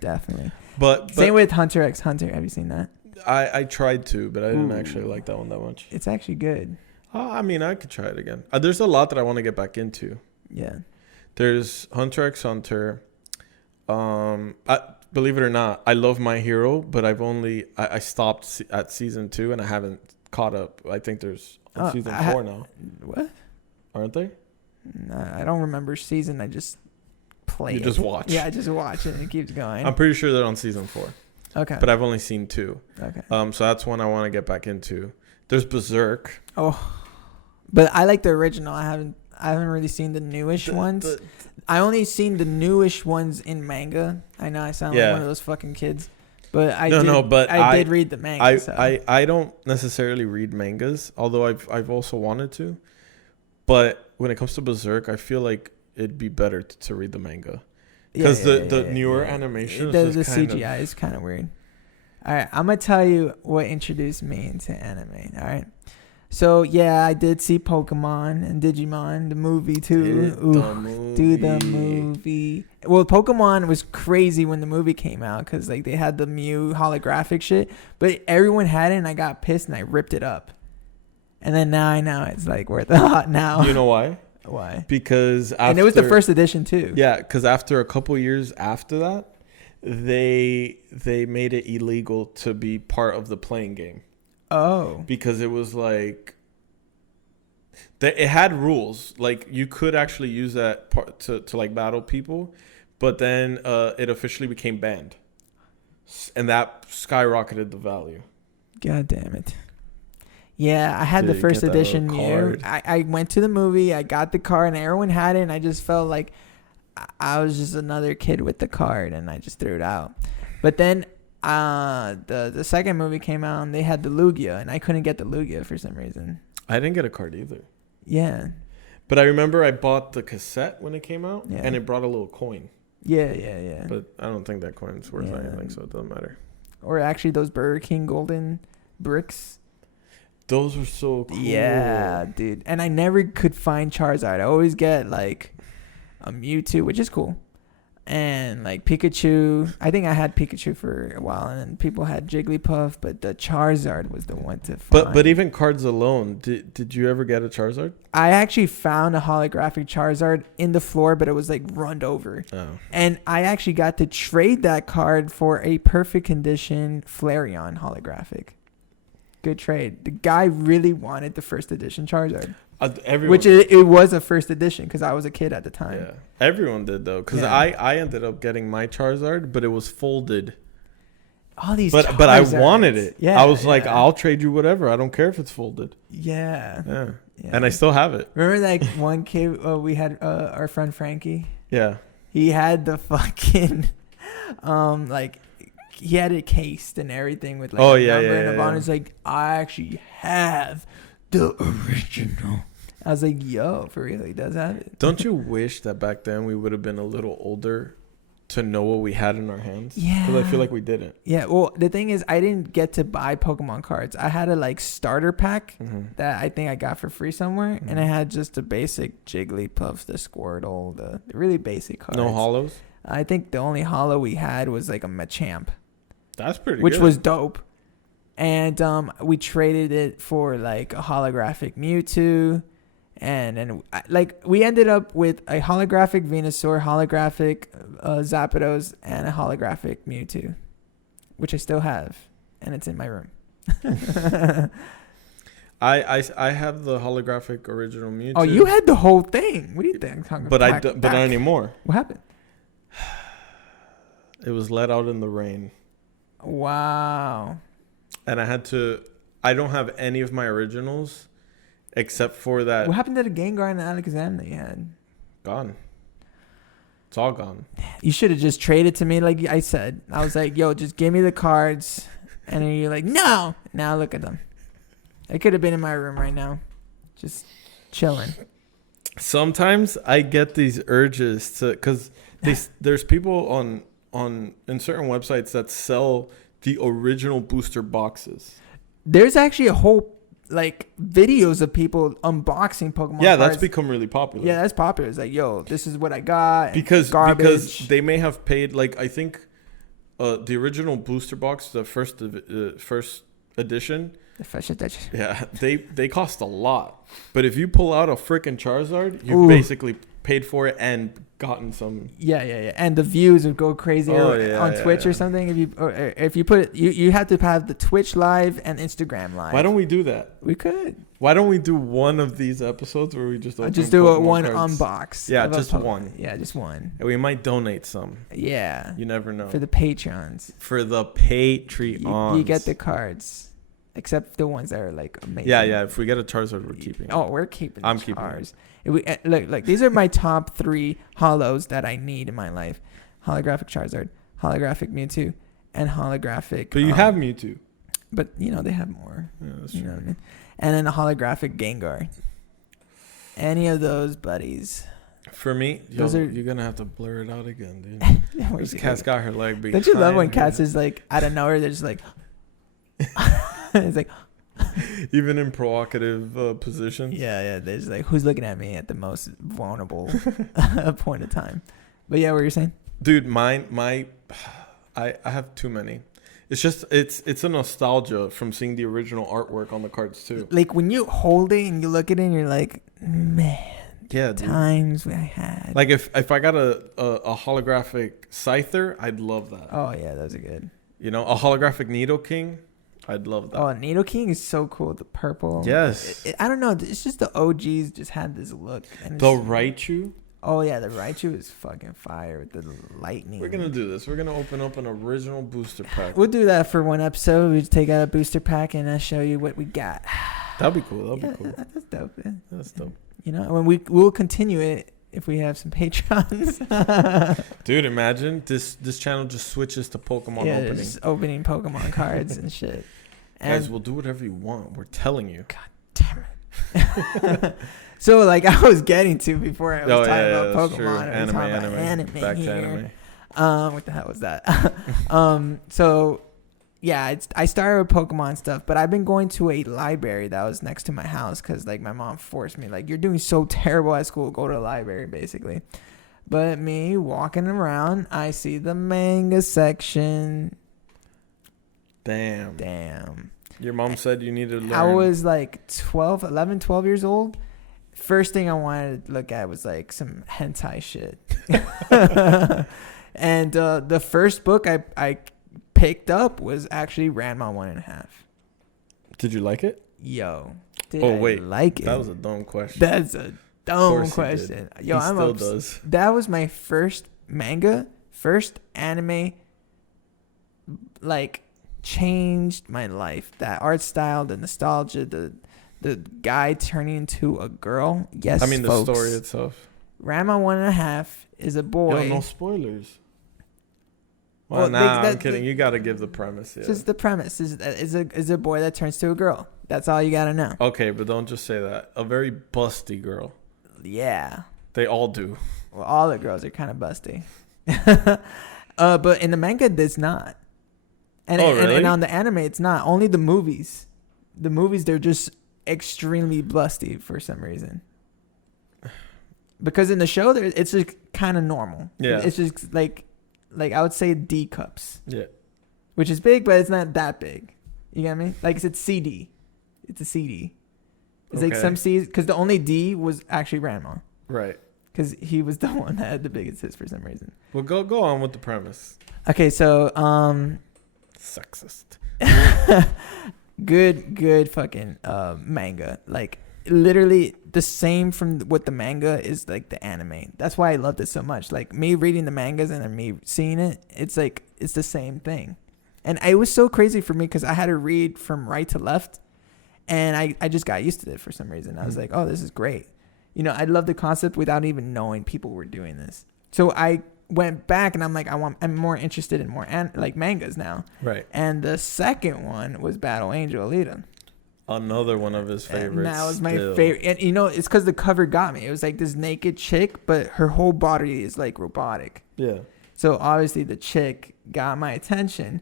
Definitely. But same with Hunter x Hunter. Have you seen that? I tried to, but I didn't actually like that one that much. It's actually good. I mean, I could try it again. There's a lot that I want to get back into. Yeah. There's Hunter x Hunter. Believe it or not, I love My Hero, but I stopped at season 2 and I haven't caught up. I think there's season 4 now. What? Aren't they? No, I don't remember season. I just play. You just watch. Yeah, I just watch it and it keeps going. I'm pretty sure they're on season 4. Okay. But I've only seen 2. Okay. So that's one I want to get back into. There's Berserk. Oh, but I like the original. I haven't really seen the newish ones. I only seen the newish ones in manga. I know I sound like one of those fucking kids, but I did read the manga. I don't necessarily read mangas, although I've also wanted to. But when it comes to Berserk, I feel like it'd be better to read the manga because the newer animation, the CGI is kind of weird. All right, I'm gonna tell you what introduced me into anime. All right, So yeah, I did see Pokemon and Digimon, the movie too. Dude, the movie. Well, Pokemon was crazy when the movie came out because like they had the Mew holographic shit, but everyone had it, and I got pissed and I ripped it up. And then now I know it's like worth a lot now. You know why? Why? Because and it was the first edition too. Yeah, because after a couple years after that, they made it illegal to be part of the playing game. Oh. Because it was like it had rules. Like you could actually use that part to like battle people, but then it officially became banned. And that skyrocketed the value. God damn it. Yeah, I had the first edition Mew. I went to the movie, I got the card, and everyone had it, and I just felt like I was just another kid with the card, and I just threw it out. But then the second movie came out, and they had the Lugia, and I couldn't get the Lugia for some reason. I didn't get a card either. Yeah. But I remember I bought the cassette when it came out, and it brought a little coin. Yeah. But I don't think that coin's worth anything, so it doesn't matter. Or actually those Burger King golden bricks. Those were so cool. Yeah, dude. And I never could find Charizard. I always get like a Mewtwo, which is cool. And like Pikachu. I think I had Pikachu for a while, and then people had Jigglypuff, but the Charizard was the one to find. But even cards alone, did you ever get a Charizard? I actually found a holographic Charizard in the floor, but it was like run over. Oh. And I actually got to trade that card for a perfect condition Flareon holographic. Good trade. The guy really wanted the first edition Charizard. Which it was a first edition because I was a kid at the time. Yeah, everyone did though. Because I ended up getting my Charizard, but it was folded. All these, but I wanted it. Yeah, I was like, I'll trade you whatever. I don't care if it's folded. Yeah. And I still have it. Remember that one kid we had, our friend Frankie? Yeah. He had the fucking, he had it cased and everything with like a number and a bond. It's like, I actually have the original. I was like, yo, for real, he does have it. Don't you wish that back then we would have been a little older to know what we had in our hands? Yeah. Because I feel like we didn't. Yeah, well, the thing is, I didn't get to buy Pokemon cards. I had a like starter pack that I think I got for free somewhere, and I had just the basic Jigglypuff, the Squirtle, the really basic cards. No hollows? I think the only holo we had was like a Machamp. That's pretty which good. was dope. And we traded it for like a holographic Mewtwo. And like we ended up with a holographic Venusaur, holographic Zapdos, and a holographic Mewtwo, which I still have, and it's in my room. I have the holographic original Mewtwo. Oh, you had the whole thing. What do you think? But not anymore. What happened? It was let out in the rain. Wow. And I don't have any of my originals except for that. What happened to the Gengar and the Alakazam that you had? Gone. It's all gone. You should have just traded to me like I said. I was like, yo, just give me the cards. And then you're like, no. Now look at them. I could have been in my room right now. Just chilling. Sometimes I get these urges to, because there's people on in certain websites that sell the original booster boxes. There's actually a whole like videos of people unboxing Pokemon cards. That's become really popular. Yeah, that's popular. It's like, yo, this is what I got. Because they may have paid, like, I think the original booster box, the first edition. The first edition. Yeah, they cost a lot. But if you pull out a freaking Charizard, you basically paid for it and gotten some. Yeah. And the views would go crazy on Twitch or something. If you put it, you have to have the Twitch live and Instagram live. Why don't we do that? We could. Why don't we do one of these episodes where we just do Pokemon one cards? unbox? Yeah, just one. Yeah, just one. And we might donate some. Yeah. You never know. For the Patreons. You get the cards. Except the ones that are like amazing. Yeah. If we get a Charizard, we're keeping it. Oh, we're keeping. I'm keeping it. Look. These are my top 3 holos that I need in my life: holographic Charizard, holographic Mewtwo, and holographic. But you have Mewtwo. But they have more. Yeah, that's true. What I mean? And then a holographic Gengar. Any of those buddies. For me, you're gonna have to blur it out again, dude. This cat's got her leg beat. Don't you love when cats is like out of nowhere? They're just like. It's like, Even in provocative positions. Yeah. There's like, who's looking at me at the most vulnerable point of time? But yeah, what you're saying? Dude, I have too many. It's just it's a nostalgia from seeing the original artwork on the cards too. Like when you hold it and you look at it and you're like, man, yeah, dude. times I had. Like if I got a holographic Scyther, I'd love that. Oh yeah, those are good. You know, a holographic Needle King, I'd love that. Oh, Needle King is so cool. The purple. Yes. I don't know. It's just the OGs just had this look. And The Raichu. Oh yeah, the Raichu is fucking fire with the lightning. We're gonna do this. We're gonna open up an original booster pack. We'll do that for one episode. We just take out a booster pack and show you what we got. That'd be cool. That'd be cool. That's dope. Man. That's dope. You know, when we'll continue it if we have some patrons. Dude, imagine this channel just switches to Pokemon opening. Just opening Pokemon cards and shit. Guys, we'll do whatever you want. We're telling you. God damn it. So, like I was getting to before I was talking about Pokemon. Anime. Back here. to anime. What the hell was that? So, yeah, I started with Pokemon stuff, but I've been going to a library that was next to my house because, like, my mom forced me. Like, you're doing so terrible at school. Go to the library, basically. But me walking around, I see the manga section. Damn. Your mom said you needed to learn. I was like 12 years old. First thing I wanted to look at was like some hentai shit. And the first book I picked up was actually Ranma 1.5. Did you like it? Yo. Wait. Like it? That was a dumb question. That's a dumb question. Yo, he still does. That was my first manga, first anime, like, changed my life. That art style, the nostalgia, the guy turning into a girl. Yes, I mean, folks. the story itself. Ranma 1.5 is a boy. Yo, no spoilers. Well, I'm kidding. You got to give the premise. Yeah. Just the premise is a boy that turns to a girl. That's all you got to know. Okay, but don't just say that. A very busty girl. Yeah. They all do. Well, all the girls are kind of busty. But in the manga, it's not. Really? And on the anime, it's not. Only the movies. The movies, they're just extremely busty for some reason. Because in the show, it's just kind of normal. Yeah. It's just like I would say D cups. Yeah. Which is big, but it's not that big. You get me? Like it's CD. It's a CD. It's like some C's, because the only D was actually Ranma. Right. Because he was the one that had the biggest hits for some reason. Well, go on with the premise. Okay, so sexist. good fucking manga. Like literally the same from what the manga is like the anime. That's why I loved it so much. Like me reading the mangas and then me seeing it, it's like it's the same thing. And it was so crazy for me because I had to read from right to left, and I just got used to it for some reason. I was like, oh, this is great. You know, I love the concept without even knowing people were doing this. So I went back and I'm like, I'm more interested in more like mangas now. Right. And the second one was Battle Angel Alita. Another one of his favorites. And that was my favorite. And you know, it's because the cover got me. It was like this naked chick, but her whole body is like robotic. Yeah. So obviously the chick got my attention.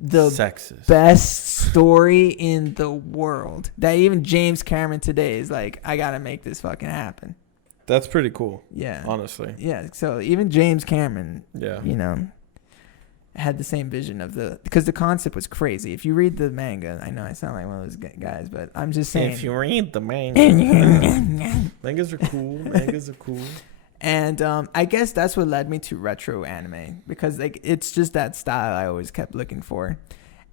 The sexist. Best story in the world. That even James Cameron today is like, I gotta make this fucking happen. That's pretty cool. Yeah. Honestly. Yeah. So even James Cameron, you know, had the same vision of because the concept was crazy. If you read the manga, I know I sound like one of those guys, but I'm just saying. If you read the manga. Mangas are cool. Mangas are cool. And I guess that's what led me to retro anime, because like it's just that style I always kept looking for.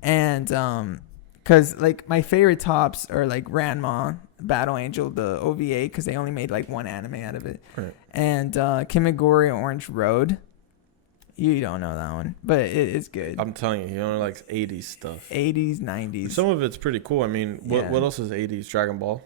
And because like my favorite tops are like Ranma, Battle Angel, the OVA, because they only made like one anime out of it. Right. And Kimagure Orange Road. You don't know that one, but it's good. I'm telling you, he only likes 80s stuff. 80s, 90s. Some of it's pretty cool. I mean, what else is 80s? Dragon Ball.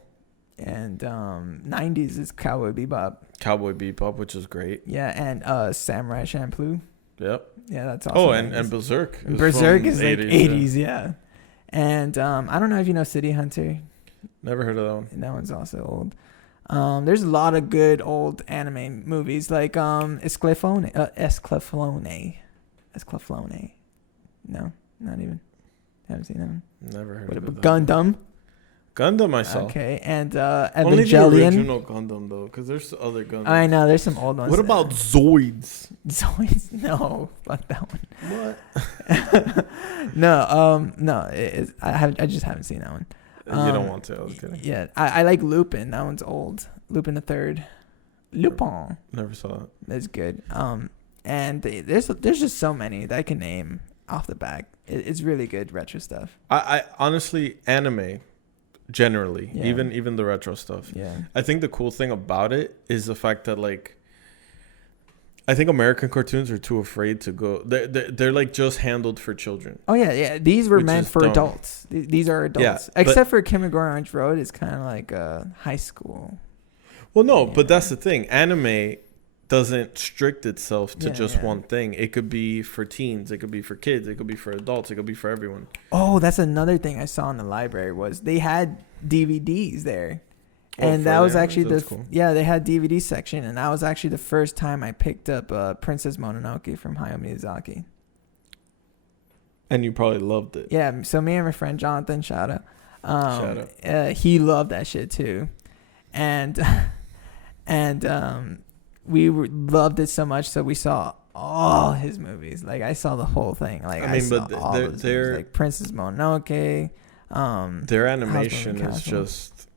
And 90s is Cowboy Bebop, which is great. Yeah, and Samurai Champloo. Yep. Yeah, that's awesome. Oh, and Berserk. Berserk is 80s, like 80s, yeah. And I don't know if you know City Hunter. Never heard of that one. And that one's also old. There's a lot of good old anime movies, like Esclaflowne. No, not even. Haven't seen that one. Never heard of it. Gundam. Gundam I saw. Okay, and Only the Evangelion. original Gundam though, because there's other Gundams. I know there's some old ones. What about Zoids? Zoids? No, fuck that one. What? No, I just haven't seen that one. You don't want to. I was kidding. Yeah, I like Lupin. That one's old. Lupin the Third. Lupin. Never saw that. That's good. And there's just so many that I can name off the back. It's really good retro stuff. I honestly, anime, generally, Yeah. even the retro stuff. Yeah. I think the cool thing about it is the fact that like, I think American cartoons are too afraid to go. They're like just handled for children. Oh yeah. These were Which meant is for dumb. adults. These are adults. Yeah, Except for Kindergarten Orange Road, it's kind of like high school. Well, no, Yeah. but that's the thing. Anime doesn't strict itself to Yeah, just yeah. one thing. It could be for teens. It could be for kids. It could be for adults. It could be for everyone. Oh, that's another thing I saw in the library was they had DVDs there. And for that was the actually animes? That's cool. yeah, they had DVD section, and that was actually the first time I picked up Princess Mononoke from Hayao Miyazaki. And you probably loved it. Yeah, so me and my friend Jonathan, shout out. Shout out. He loved that shit too, and loved it so much, so we saw all his movies. Like I saw the whole thing. Like I saw all of his movies, like Princess Mononoke. Their animation is Castle. just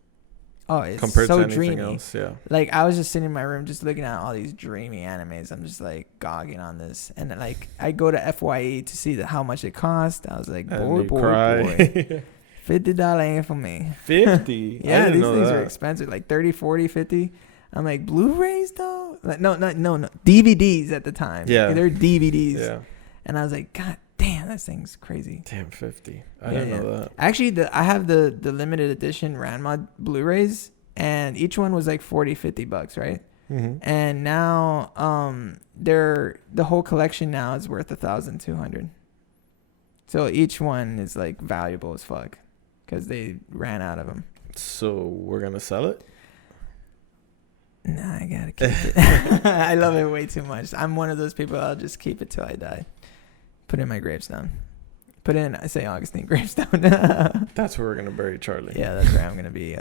It's compared so to anything dreamy. else. Yeah. Like I was just sitting in my room, just looking at all these dreamy animes. I'm just like gogging on this, and then, like I go to FYE to see how much it cost. I was like, boy, cry. $50 ain't for me. 50. Yeah, I didn't these know things that. are expensive, like 30, 40, 50. I'm like, Blu-rays though? Like, no, DVDs at the time. Yeah. They're DVDs. Yeah. And I was like, God damn, that thing's crazy. Damn, 50. I didn't know that. Actually, I have the limited edition Ranma Blu-rays, and each one was like $40-$50, right? Mm-hmm. And now the whole collection now is worth $1,200. So each one is like valuable as fuck because they ran out of them. So we're gonna sell it? Nah, I gotta keep it. I love it way too much. I'm one of those people. I'll just keep it till I die. Put it in my gravestone. Put it in Saint Augustine gravestone. That's where we're gonna bury Charlie. Yeah, that's where I'm gonna be.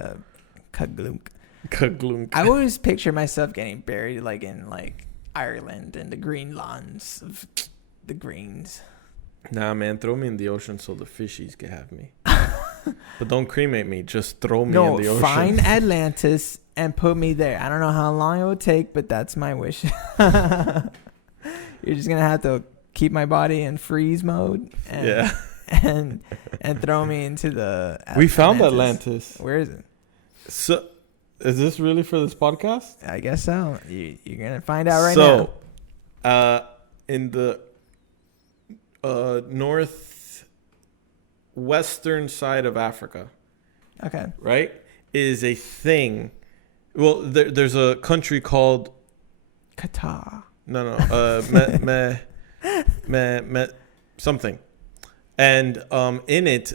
Kaglunk. Kaglunk. I always picture myself getting buried like in like Ireland and the green lawns of the greens. Nah, man, throw me in the ocean so the fishies can have me. But don't cremate me. Just throw me in the ocean. Find Atlantis and put me there. I don't know how long it will take, but that's my wish. You're just gonna have to keep my body in freeze mode. And, Yeah. and throw me into the. We found Atlantis. Where is it? So, is this really for this podcast? I guess so. You're gonna find out right now. So, in the northwestern side of Africa, Okay. right, is a thing. Well, there's a country called Qatar. something, and in it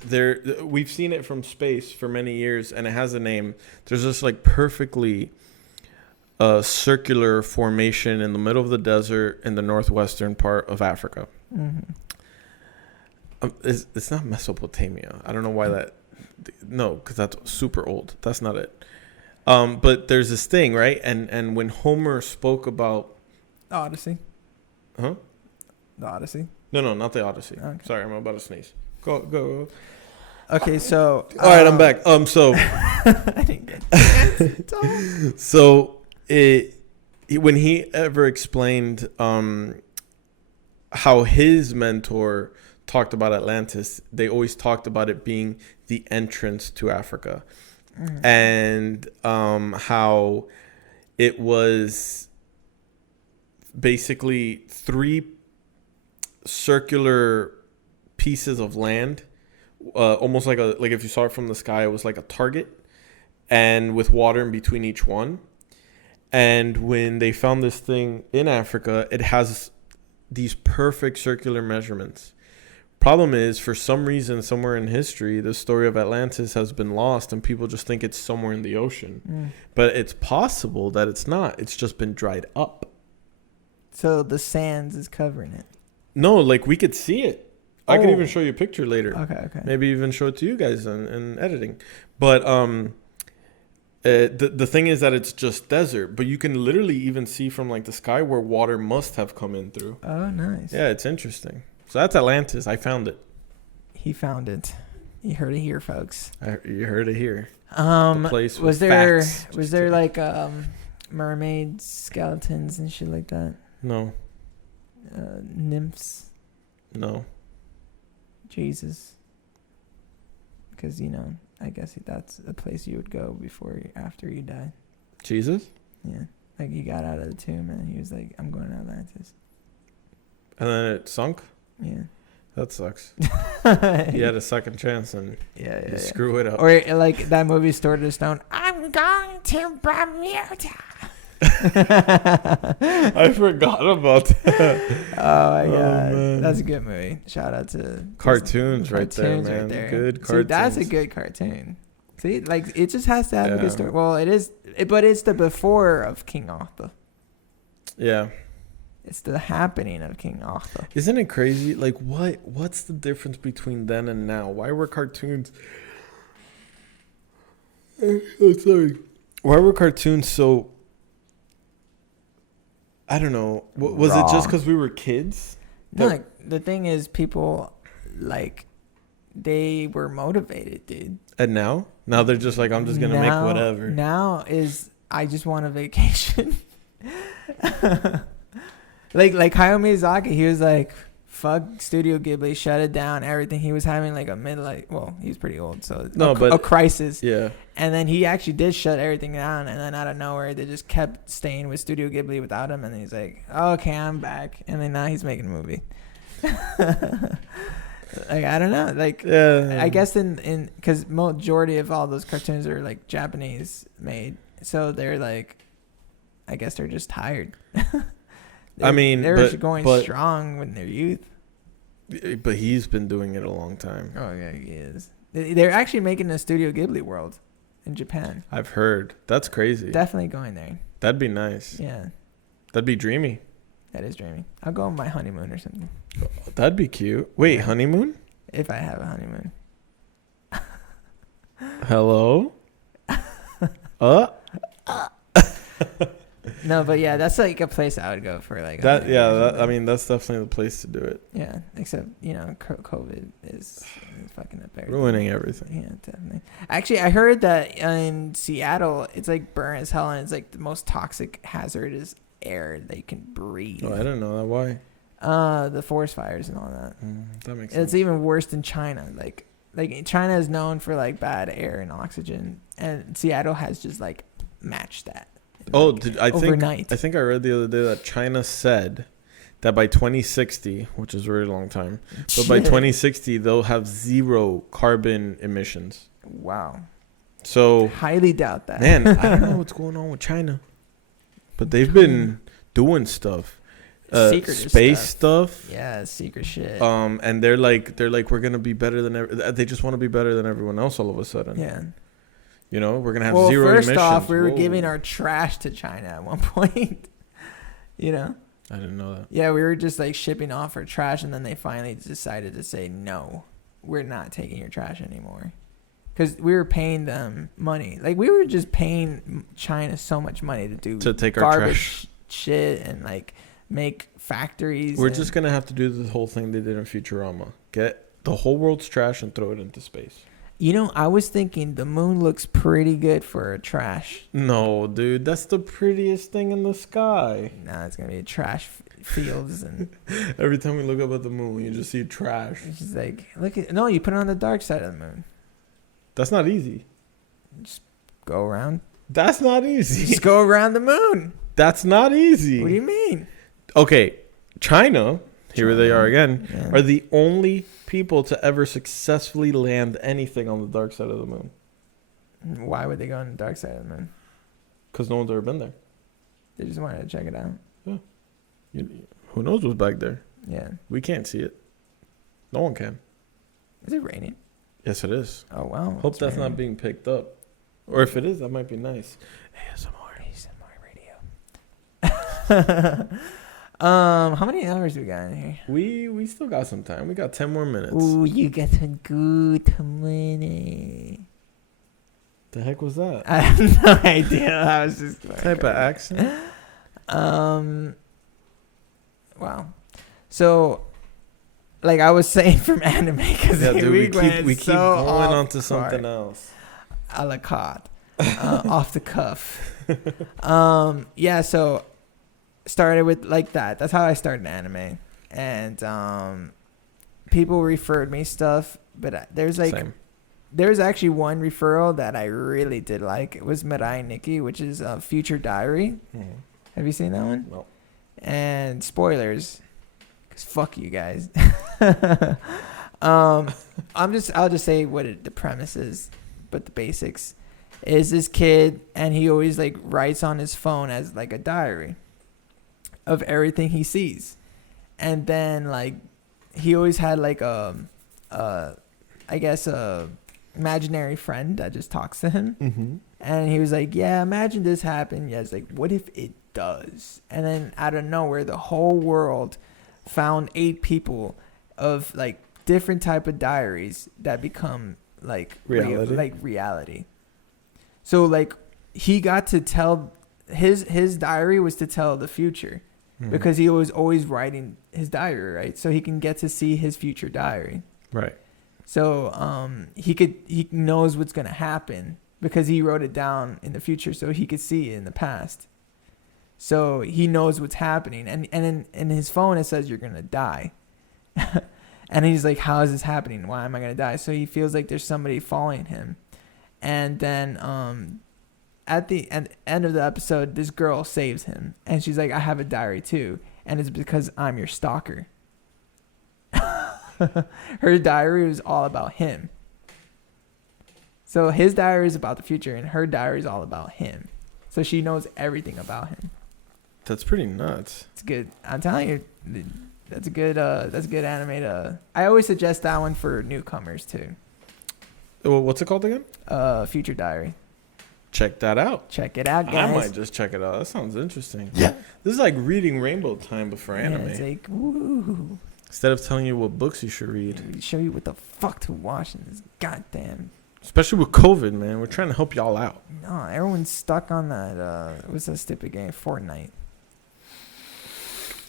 we've seen it from space for many years, and it has a name. There's this like perfectly circular formation in the middle of the desert in the northwestern part of Africa. Mm-hmm. It's not Mesopotamia. I don't know why that. No, because that's super old. That's not it. But there's this thing, right? And when Homer spoke about The Odyssey. Huh? The Odyssey. No, not the Odyssey. Okay. Sorry, I'm about to sneeze. Go. Okay, so. All right, I'm back. So. I didn't get that. So when he ever explained how his mentor talked about Atlantis, they always talked about it being the entrance to Africa, and how it was basically 3 circular pieces of land, almost like if you saw it from the sky, it was like a target, and with water in between each one. And when they found this thing in Africa, it has these perfect circular measurements. Problem is, for some reason, somewhere in history, the story of Atlantis has been lost, and people just think it's somewhere in the ocean. But it's possible that it's not. It's just been dried up. So the sands is covering it. No, like we could see it. I could even show you a picture later. Okay. Maybe even show it to you guys in editing. But the thing is that it's just desert, but you can literally even see from like the sky where water must have come in through. Oh, nice. Yeah, it's interesting. So that's Atlantis. I found it. He found it. You heard it here, folks. You heard it here. The place was there facts. was there like mermaid skeletons and shit like that? No. Nymphs? No. Jesus. Because, I guess that's a place you would go after you die. Jesus? Yeah. Like, he got out of the tomb and he was like, I'm going to Atlantis. And then it sunk? Yeah. That sucks. He had a second chance and screw it up. Or like that movie Sword in Stone. I'm going to Bermuda. I forgot about that. Oh my god, man. that's a good movie. Shout out to Cartoons right there, man. Right there. Good See, cartoons. that's a good cartoon. See, like it just has to have a good story. Well, it is, but it's the before of King Arthur. Yeah. It's the happening of King Arthur. Isn't it crazy? Like, what's the difference between then and now? Why were cartoons... Oh, sorry. Why were cartoons so... I don't know. Was it just because we were kids? No, like, the thing is, people, like, they were motivated, dude. And now? Now they're just like, I'm just going to make whatever. Now is, I just want a vacation. Like Hayao Miyazaki, he was like, fuck Studio Ghibli, shut it down, everything. He was having like a midlife, well, he's pretty old, so a crisis. Yeah. And then he actually did shut everything down, and then out of nowhere, they just kept staying with Studio Ghibli without him, and he's like, okay, I'm back. And then now he's making a movie. Like, I don't know. Like, yeah. I guess because majority of all those cartoons are like Japanese made, so they're like, I guess they're just tired. They're going strong in their youth. But he's been doing it a long time. Oh yeah, he is. They're actually making a Studio Ghibli world in Japan. I've heard. That's crazy. Definitely going there. That'd be nice. Yeah. That'd be dreamy. That is dreamy. I'll go on my honeymoon or something. That'd be cute. Wait, honeymoon? If I have a honeymoon. Hello? No, but yeah, that's like a place I would go for like that. Yeah, that's definitely the place to do it. Yeah, except COVID is fucking up everything. Ruining everything. Yeah, definitely. Actually, I heard that in Seattle, it's like burn as hell, and it's like the most toxic, hazardous air they can breathe. Oh, I didn't know that. Why? The forest fires and all that. That makes sense. It's even worse than China. Like China is known for like bad air and oxygen, and Seattle has just like matched that. Oh, I think I read the other day that China said that by 2060, which is a very long time, but by 2060 they'll have 0 carbon emissions. Wow. So highly doubt that. Man, I don't know what's going on with China, but they've been doing stuff. Space stuff. Yeah, secret shit. And they're like we're gonna be better than they just want to be better than everyone else all of a sudden. Yeah. We're gonna have 0 emissions. First off, we were giving our trash to China at one point. I didn't know that. Yeah, we were just like shipping off our trash, and then they finally decided to say no, we're not taking your trash anymore, because we were paying them money. Like we were just paying China so much money to take our garbage trash shit and like make factories. We're just gonna have to do the whole thing they did in Futurama. Get the whole world's trash and throw it into space. I was thinking the moon looks pretty good for a trash. No, dude, that's the prettiest thing in the sky. Nah, it's gonna be trash fields and. Every time we look up at the moon, you just see trash. It's just like you put it on the dark side of the moon. That's not easy. Just go around. That's not easy. Just go around the moon. That's not easy. What do you mean? Okay, China. Here they are again. Yeah. Are the only people to ever successfully land anything on the dark side of the moon. Why would they go on the dark side of the moon? Because no one's ever been there. They just wanted to check it out. Yeah. Who knows what's back there? Yeah. We can't see it. No one can. Is it raining? Yes, it is. Oh, wow. Hope that's not being picked up. Or if it is, that might be nice. ASMR radio. How many hours do we got in here? We still got some time. We got 10 more minutes. Ooh, you got some good money. The heck was that? I have no idea. I was just What type of accent? Wow. So, like I was saying from anime, because Yeah, dude, we keep so going on to off something guard. else. A la carte. Off the cuff. Yeah, so started with like that. That's how I started anime. And people referred me stuff, but there's like Same. there's actually one referral that I really did like. It was Mirai Nikki, which is Future Diary. Mhm. Have you seen that one? No. And spoilers, cause fuck you guys. I'll just say what the premise is, but the basics is this kid, and he always like writes on his phone as like a diary of everything he sees, and then like he always had like I guess a imaginary friend that just talks to him. Mm-hmm. And he was like, yeah, imagine this happened. Yeah, it's like, what if it does? And then out of nowhere, the whole world found 8 people of like different type of diaries that become like reality. So like he got to tell his diary was to tell the future, because he was always writing his diary, right? So he can get to see his future diary. Right. So he knows what's gonna happen, because he wrote it down in the future, so he could see it in the past. So he knows what's happening, and in his phone it says you're gonna die. And he's like, how is this happening? Why am I gonna die? So he feels like there's somebody following him. And then at the end of the episode, this girl saves him, and she's like, I have a diary too, and it's because I'm your stalker. Her diary was all about him. So his diary is about the future, and her diary is all about him. So she knows everything about him. That's pretty nuts. It's good. I'm telling you, that's a good anime. I always suggest that one for newcomers too. Well, what's it called again? Future Diary. Check that out. Check it out, guys. I might just check it out. That sounds interesting. Yeah. This is like reading Rainbow time, but for anime. Yeah, it's like, woo. Instead of telling you what books you should read. We show you what the fuck to watch in this goddamn. Especially with COVID, man. We're trying to help y'all out. No, everyone's stuck on that. What's that stupid game? Fortnite.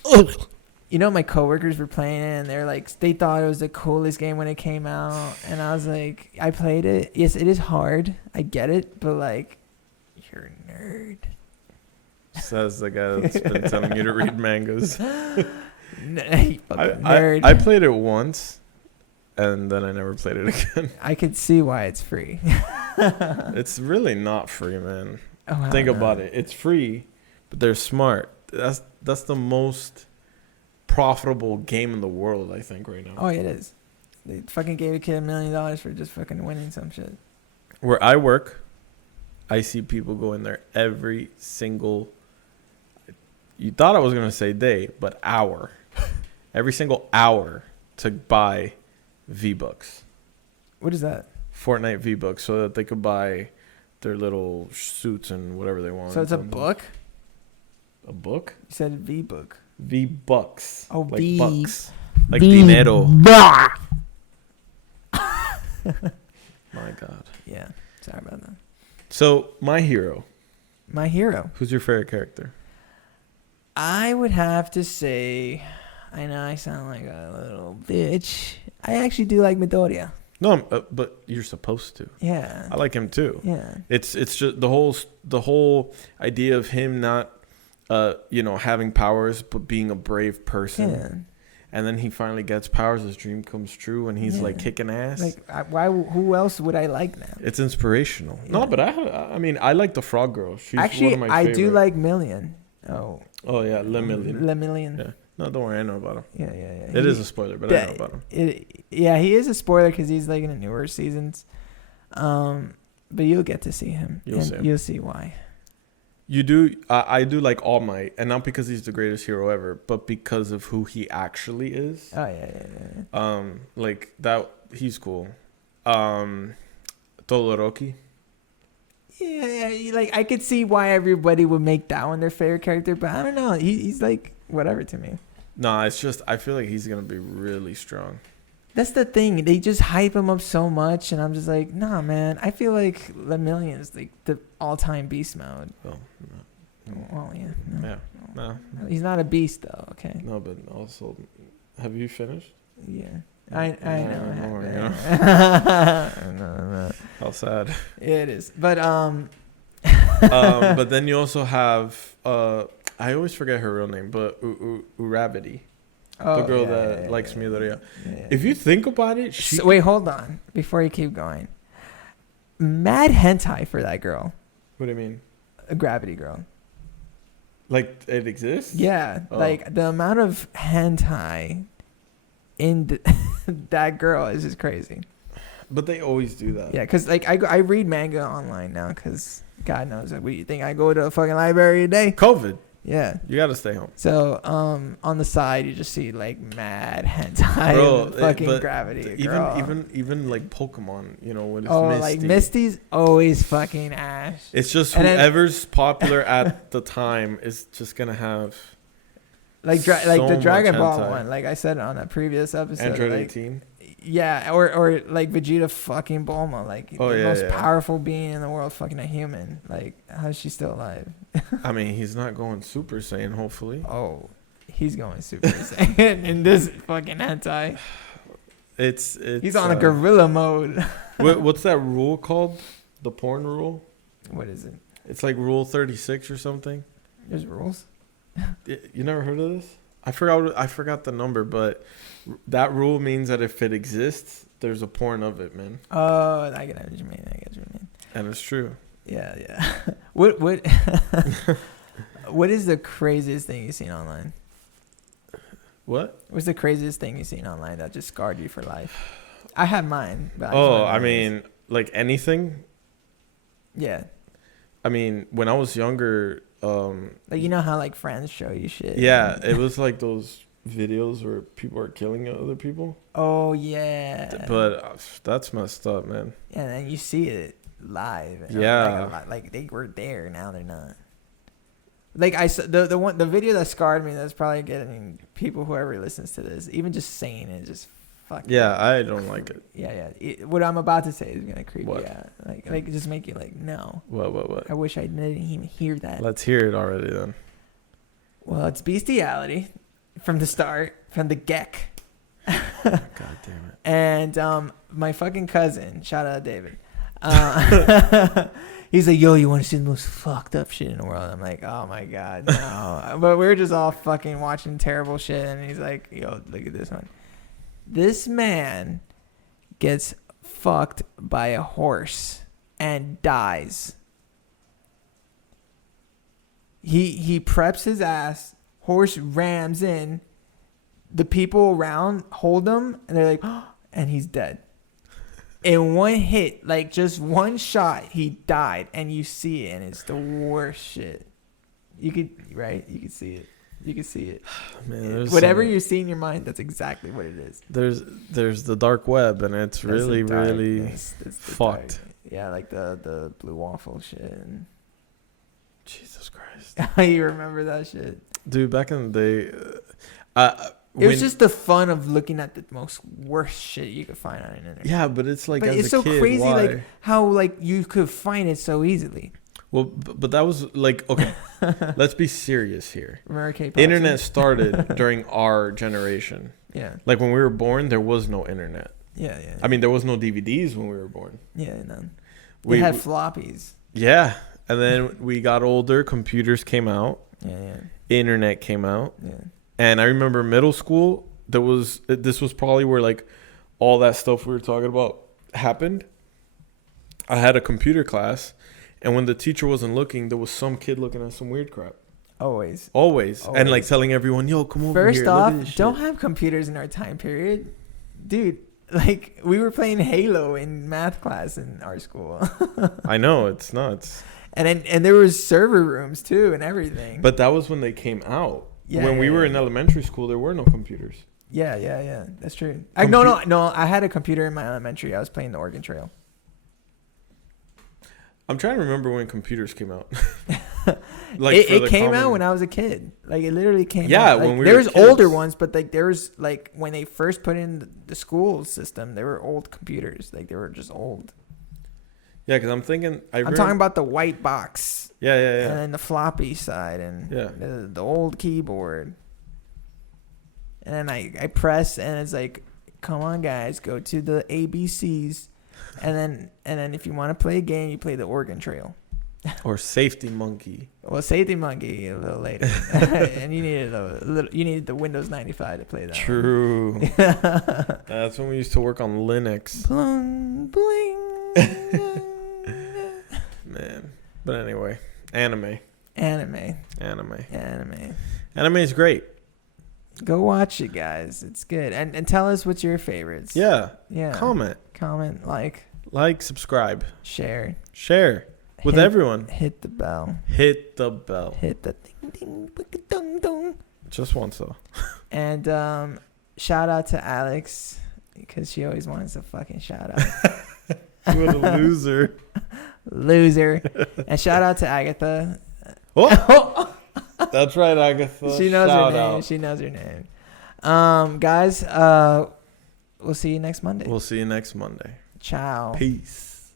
Ugh. You know, my coworkers were playing it, and they're like, they thought it was the coolest game when it came out, and I was like, I played it. Yes, it is hard. I get it, but like, you're a nerd. Says the guy that's been telling you to read mangas. Nerd. I played it once, and then I never played it again. I could see why it's free. It's really not free, man. Oh, Think about it. It's free, but they're smart. That's the most profitable game in the world, I think, right now. Oh, it is. They fucking gave a kid $1 million for just fucking winning some shit. Where I work, I see people go in there every single. You thought I was gonna say day, but hour. Every single hour to buy V-Bucks. What is that? Fortnite V-Bucks, so that they could buy their little suits and whatever they want. So it's a book? A book? You said V-book. V-Bucks. Oh, like V. bucks. Like dinero. My God. Yeah. Sorry about that. So, my hero. My hero. Who's your favorite character? I would have to say, I know I sound like a little bitch. I actually do like Midoriya. No, but you're supposed to. Yeah. I like him too. Yeah. It's just the whole idea of him not having powers but being a brave person. Yeah. And then he finally gets powers, his dream comes true, and he's like kicking ass. Like who else would I like now? It's inspirational. Yeah. No, but I like the Frog Girl. She's actually, one of my favorite. I do like Million. Oh yeah, Le Million. Le Million. Yeah. No, don't worry, I know about him. Yeah. It is a spoiler, but I know about him. Yeah, he is a spoiler because he's like in the newer seasons. But you'll get to see him. You'll see why. You do. I do like All Might, and not because he's the greatest hero ever, but because of who he actually is. Oh yeah. Like that. He's cool. Todoroki. Yeah. Like I could see why everybody would make that one their favorite character, but I don't know. He's like whatever to me. Nah, it's just I feel like he's gonna be really strong. That's the thing. They just hype him up so much, and I'm just like, nah, man. I feel like Lemillion's like the all-time beast mode. Oh, no. Well, yeah. No. Yeah. No. He's not a beast though. Okay. No, but also, have you finished? Yeah. I know. No. How sad. Yeah, it is. But but then you also have I always forget her real name, but Uravity. The girl that likes Midoriya. Yeah. If you think about it, wait, hold on. Before you keep going. Mad hentai for that girl. What do you mean? A gravity girl. Like it exists? Yeah. Oh. Like the amount of hentai in that girl is just crazy. But they always do that. Yeah, because like I read manga online now because God knows what you think I go to a fucking library today. COVID. Yeah. You gotta stay home. So on the side you just see like mad hentai and fucking gravity. Even like Pokemon, you know, when it's Misty. Misty. Like Misty's always fucking ash. It's just whoever's popular at the time is just gonna have like the Dragon Ball hentai. one, like I said on a previous episode. Android like, 18. Yeah, or like Vegeta fucking Bulma, like the most powerful being in the world, fucking a human. Like, how's she still alive? I mean, he's not going Super Saiyan, hopefully. Oh, he's going Super Saiyan in this fucking hentai. It's he's on a gorilla mode. What's that rule called? The porn rule? What is it? It's like Rule 36 or something. There's rules. You never heard of this? I forgot the number, but that rule means that if it exists, there's a porn of it, man. Oh, I get what you mean. And it's true. Yeah. What what is the craziest thing you've seen online? What? What's the craziest thing you've seen online that just scarred you for life? I have mine. But I mean, like anything. Yeah. I mean, when I was younger, like you know how like friends show you shit. Yeah, it was like those videos where people are killing other people. Oh yeah. But that's messed up, man. Yeah, and then you see it live. Yeah. Like they were there, now they're not. Like I saw the video that scarred me. That's probably getting people, whoever listens to this, even just saying it, just fuck. Yeah, I don't like it. Yeah. What I'm about to say is gonna creep What? you out. Like just make you like no. What? I wish I didn't even hear that. Let's hear it already then. Well, it's bestiality from the start, from the get. God damn it. And my fucking cousin, shout out David. He's like, yo, you want to see the most fucked up shit in the world? I'm like, oh my god, no. But we were just all fucking watching terrible shit, and he's like, yo, look at this one. This man gets fucked by a horse and dies. He preps his ass, horse rams in, the people around hold him, and they're like, oh, and he's dead. In one hit, like just one shot, he died, and you see it, and it's the worst shit. You could see it. You can see it. Man, whatever you see in your mind, that's exactly what it is. There's the dark web, and it's really it's fucked. Yeah, like the blue waffle shit. Jesus Christ. You remember that shit, dude? Back in the day, it was just the fun of looking at the most worst shit you could find on the internet. Yeah, but it's like, but as it's a so kid, crazy, why? like how like you could find it so easily. Well, but that was like, okay, let's be serious here. K-pop internet started during our generation. Yeah. Like when we were born, there was no internet. Yeah. I mean, there was no DVDs when we were born. Yeah, none. We had floppies. Yeah. And then we got older, computers came out. Yeah. Internet came out. Yeah. And I remember middle school, this was probably where like all that stuff we were talking about happened. I had a computer class, and when the teacher wasn't looking, there was some kid looking at some weird crap. Always. And like telling everyone, yo, come over First here. First off, don't have computers in our time period. Dude, like we were playing Halo in math class in our school. I know, it's nuts. And there was server rooms too and everything. But that was when they came out. Yeah, when we were in elementary school, there were no computers. Yeah. That's true. No. I had a computer in my elementary. I was playing the Oregon Trail. I'm trying to remember when computers came out. It came out when I was a kid. Like it literally came out. Yeah, like, when we there's were kids. older ones, but like there's like when they first put in the school system, they were old computers. Like they were just old. Yeah, because I'm thinking. I'm talking about the white box. Yeah. And then the floppy side and the old keyboard. And then I press and it's like, come on guys, go to the ABCs. And then if you want to play a game, you play the Oregon Trail. Or Safety Monkey. Well, Safety Monkey a little later. And you needed the Windows 95 to play that. True. That's when we used to work on Linux. Bling, bling. Man. But anyway, anime. Anime is great. Go watch it, guys. It's good. And tell us what's your favorites. Yeah. Comment, like, subscribe, share with everyone. Hit the bell. Hit the bell. Hit the ding ding dong. Just once though. And shout out to Alex because she always wants a fucking shout out. What a loser. And shout out to Agatha. Oh. That's right, Agatha. She knows Shout her name. out. She knows her name. Guys, we'll see you next Monday. We'll see you next Monday. Ciao. Peace.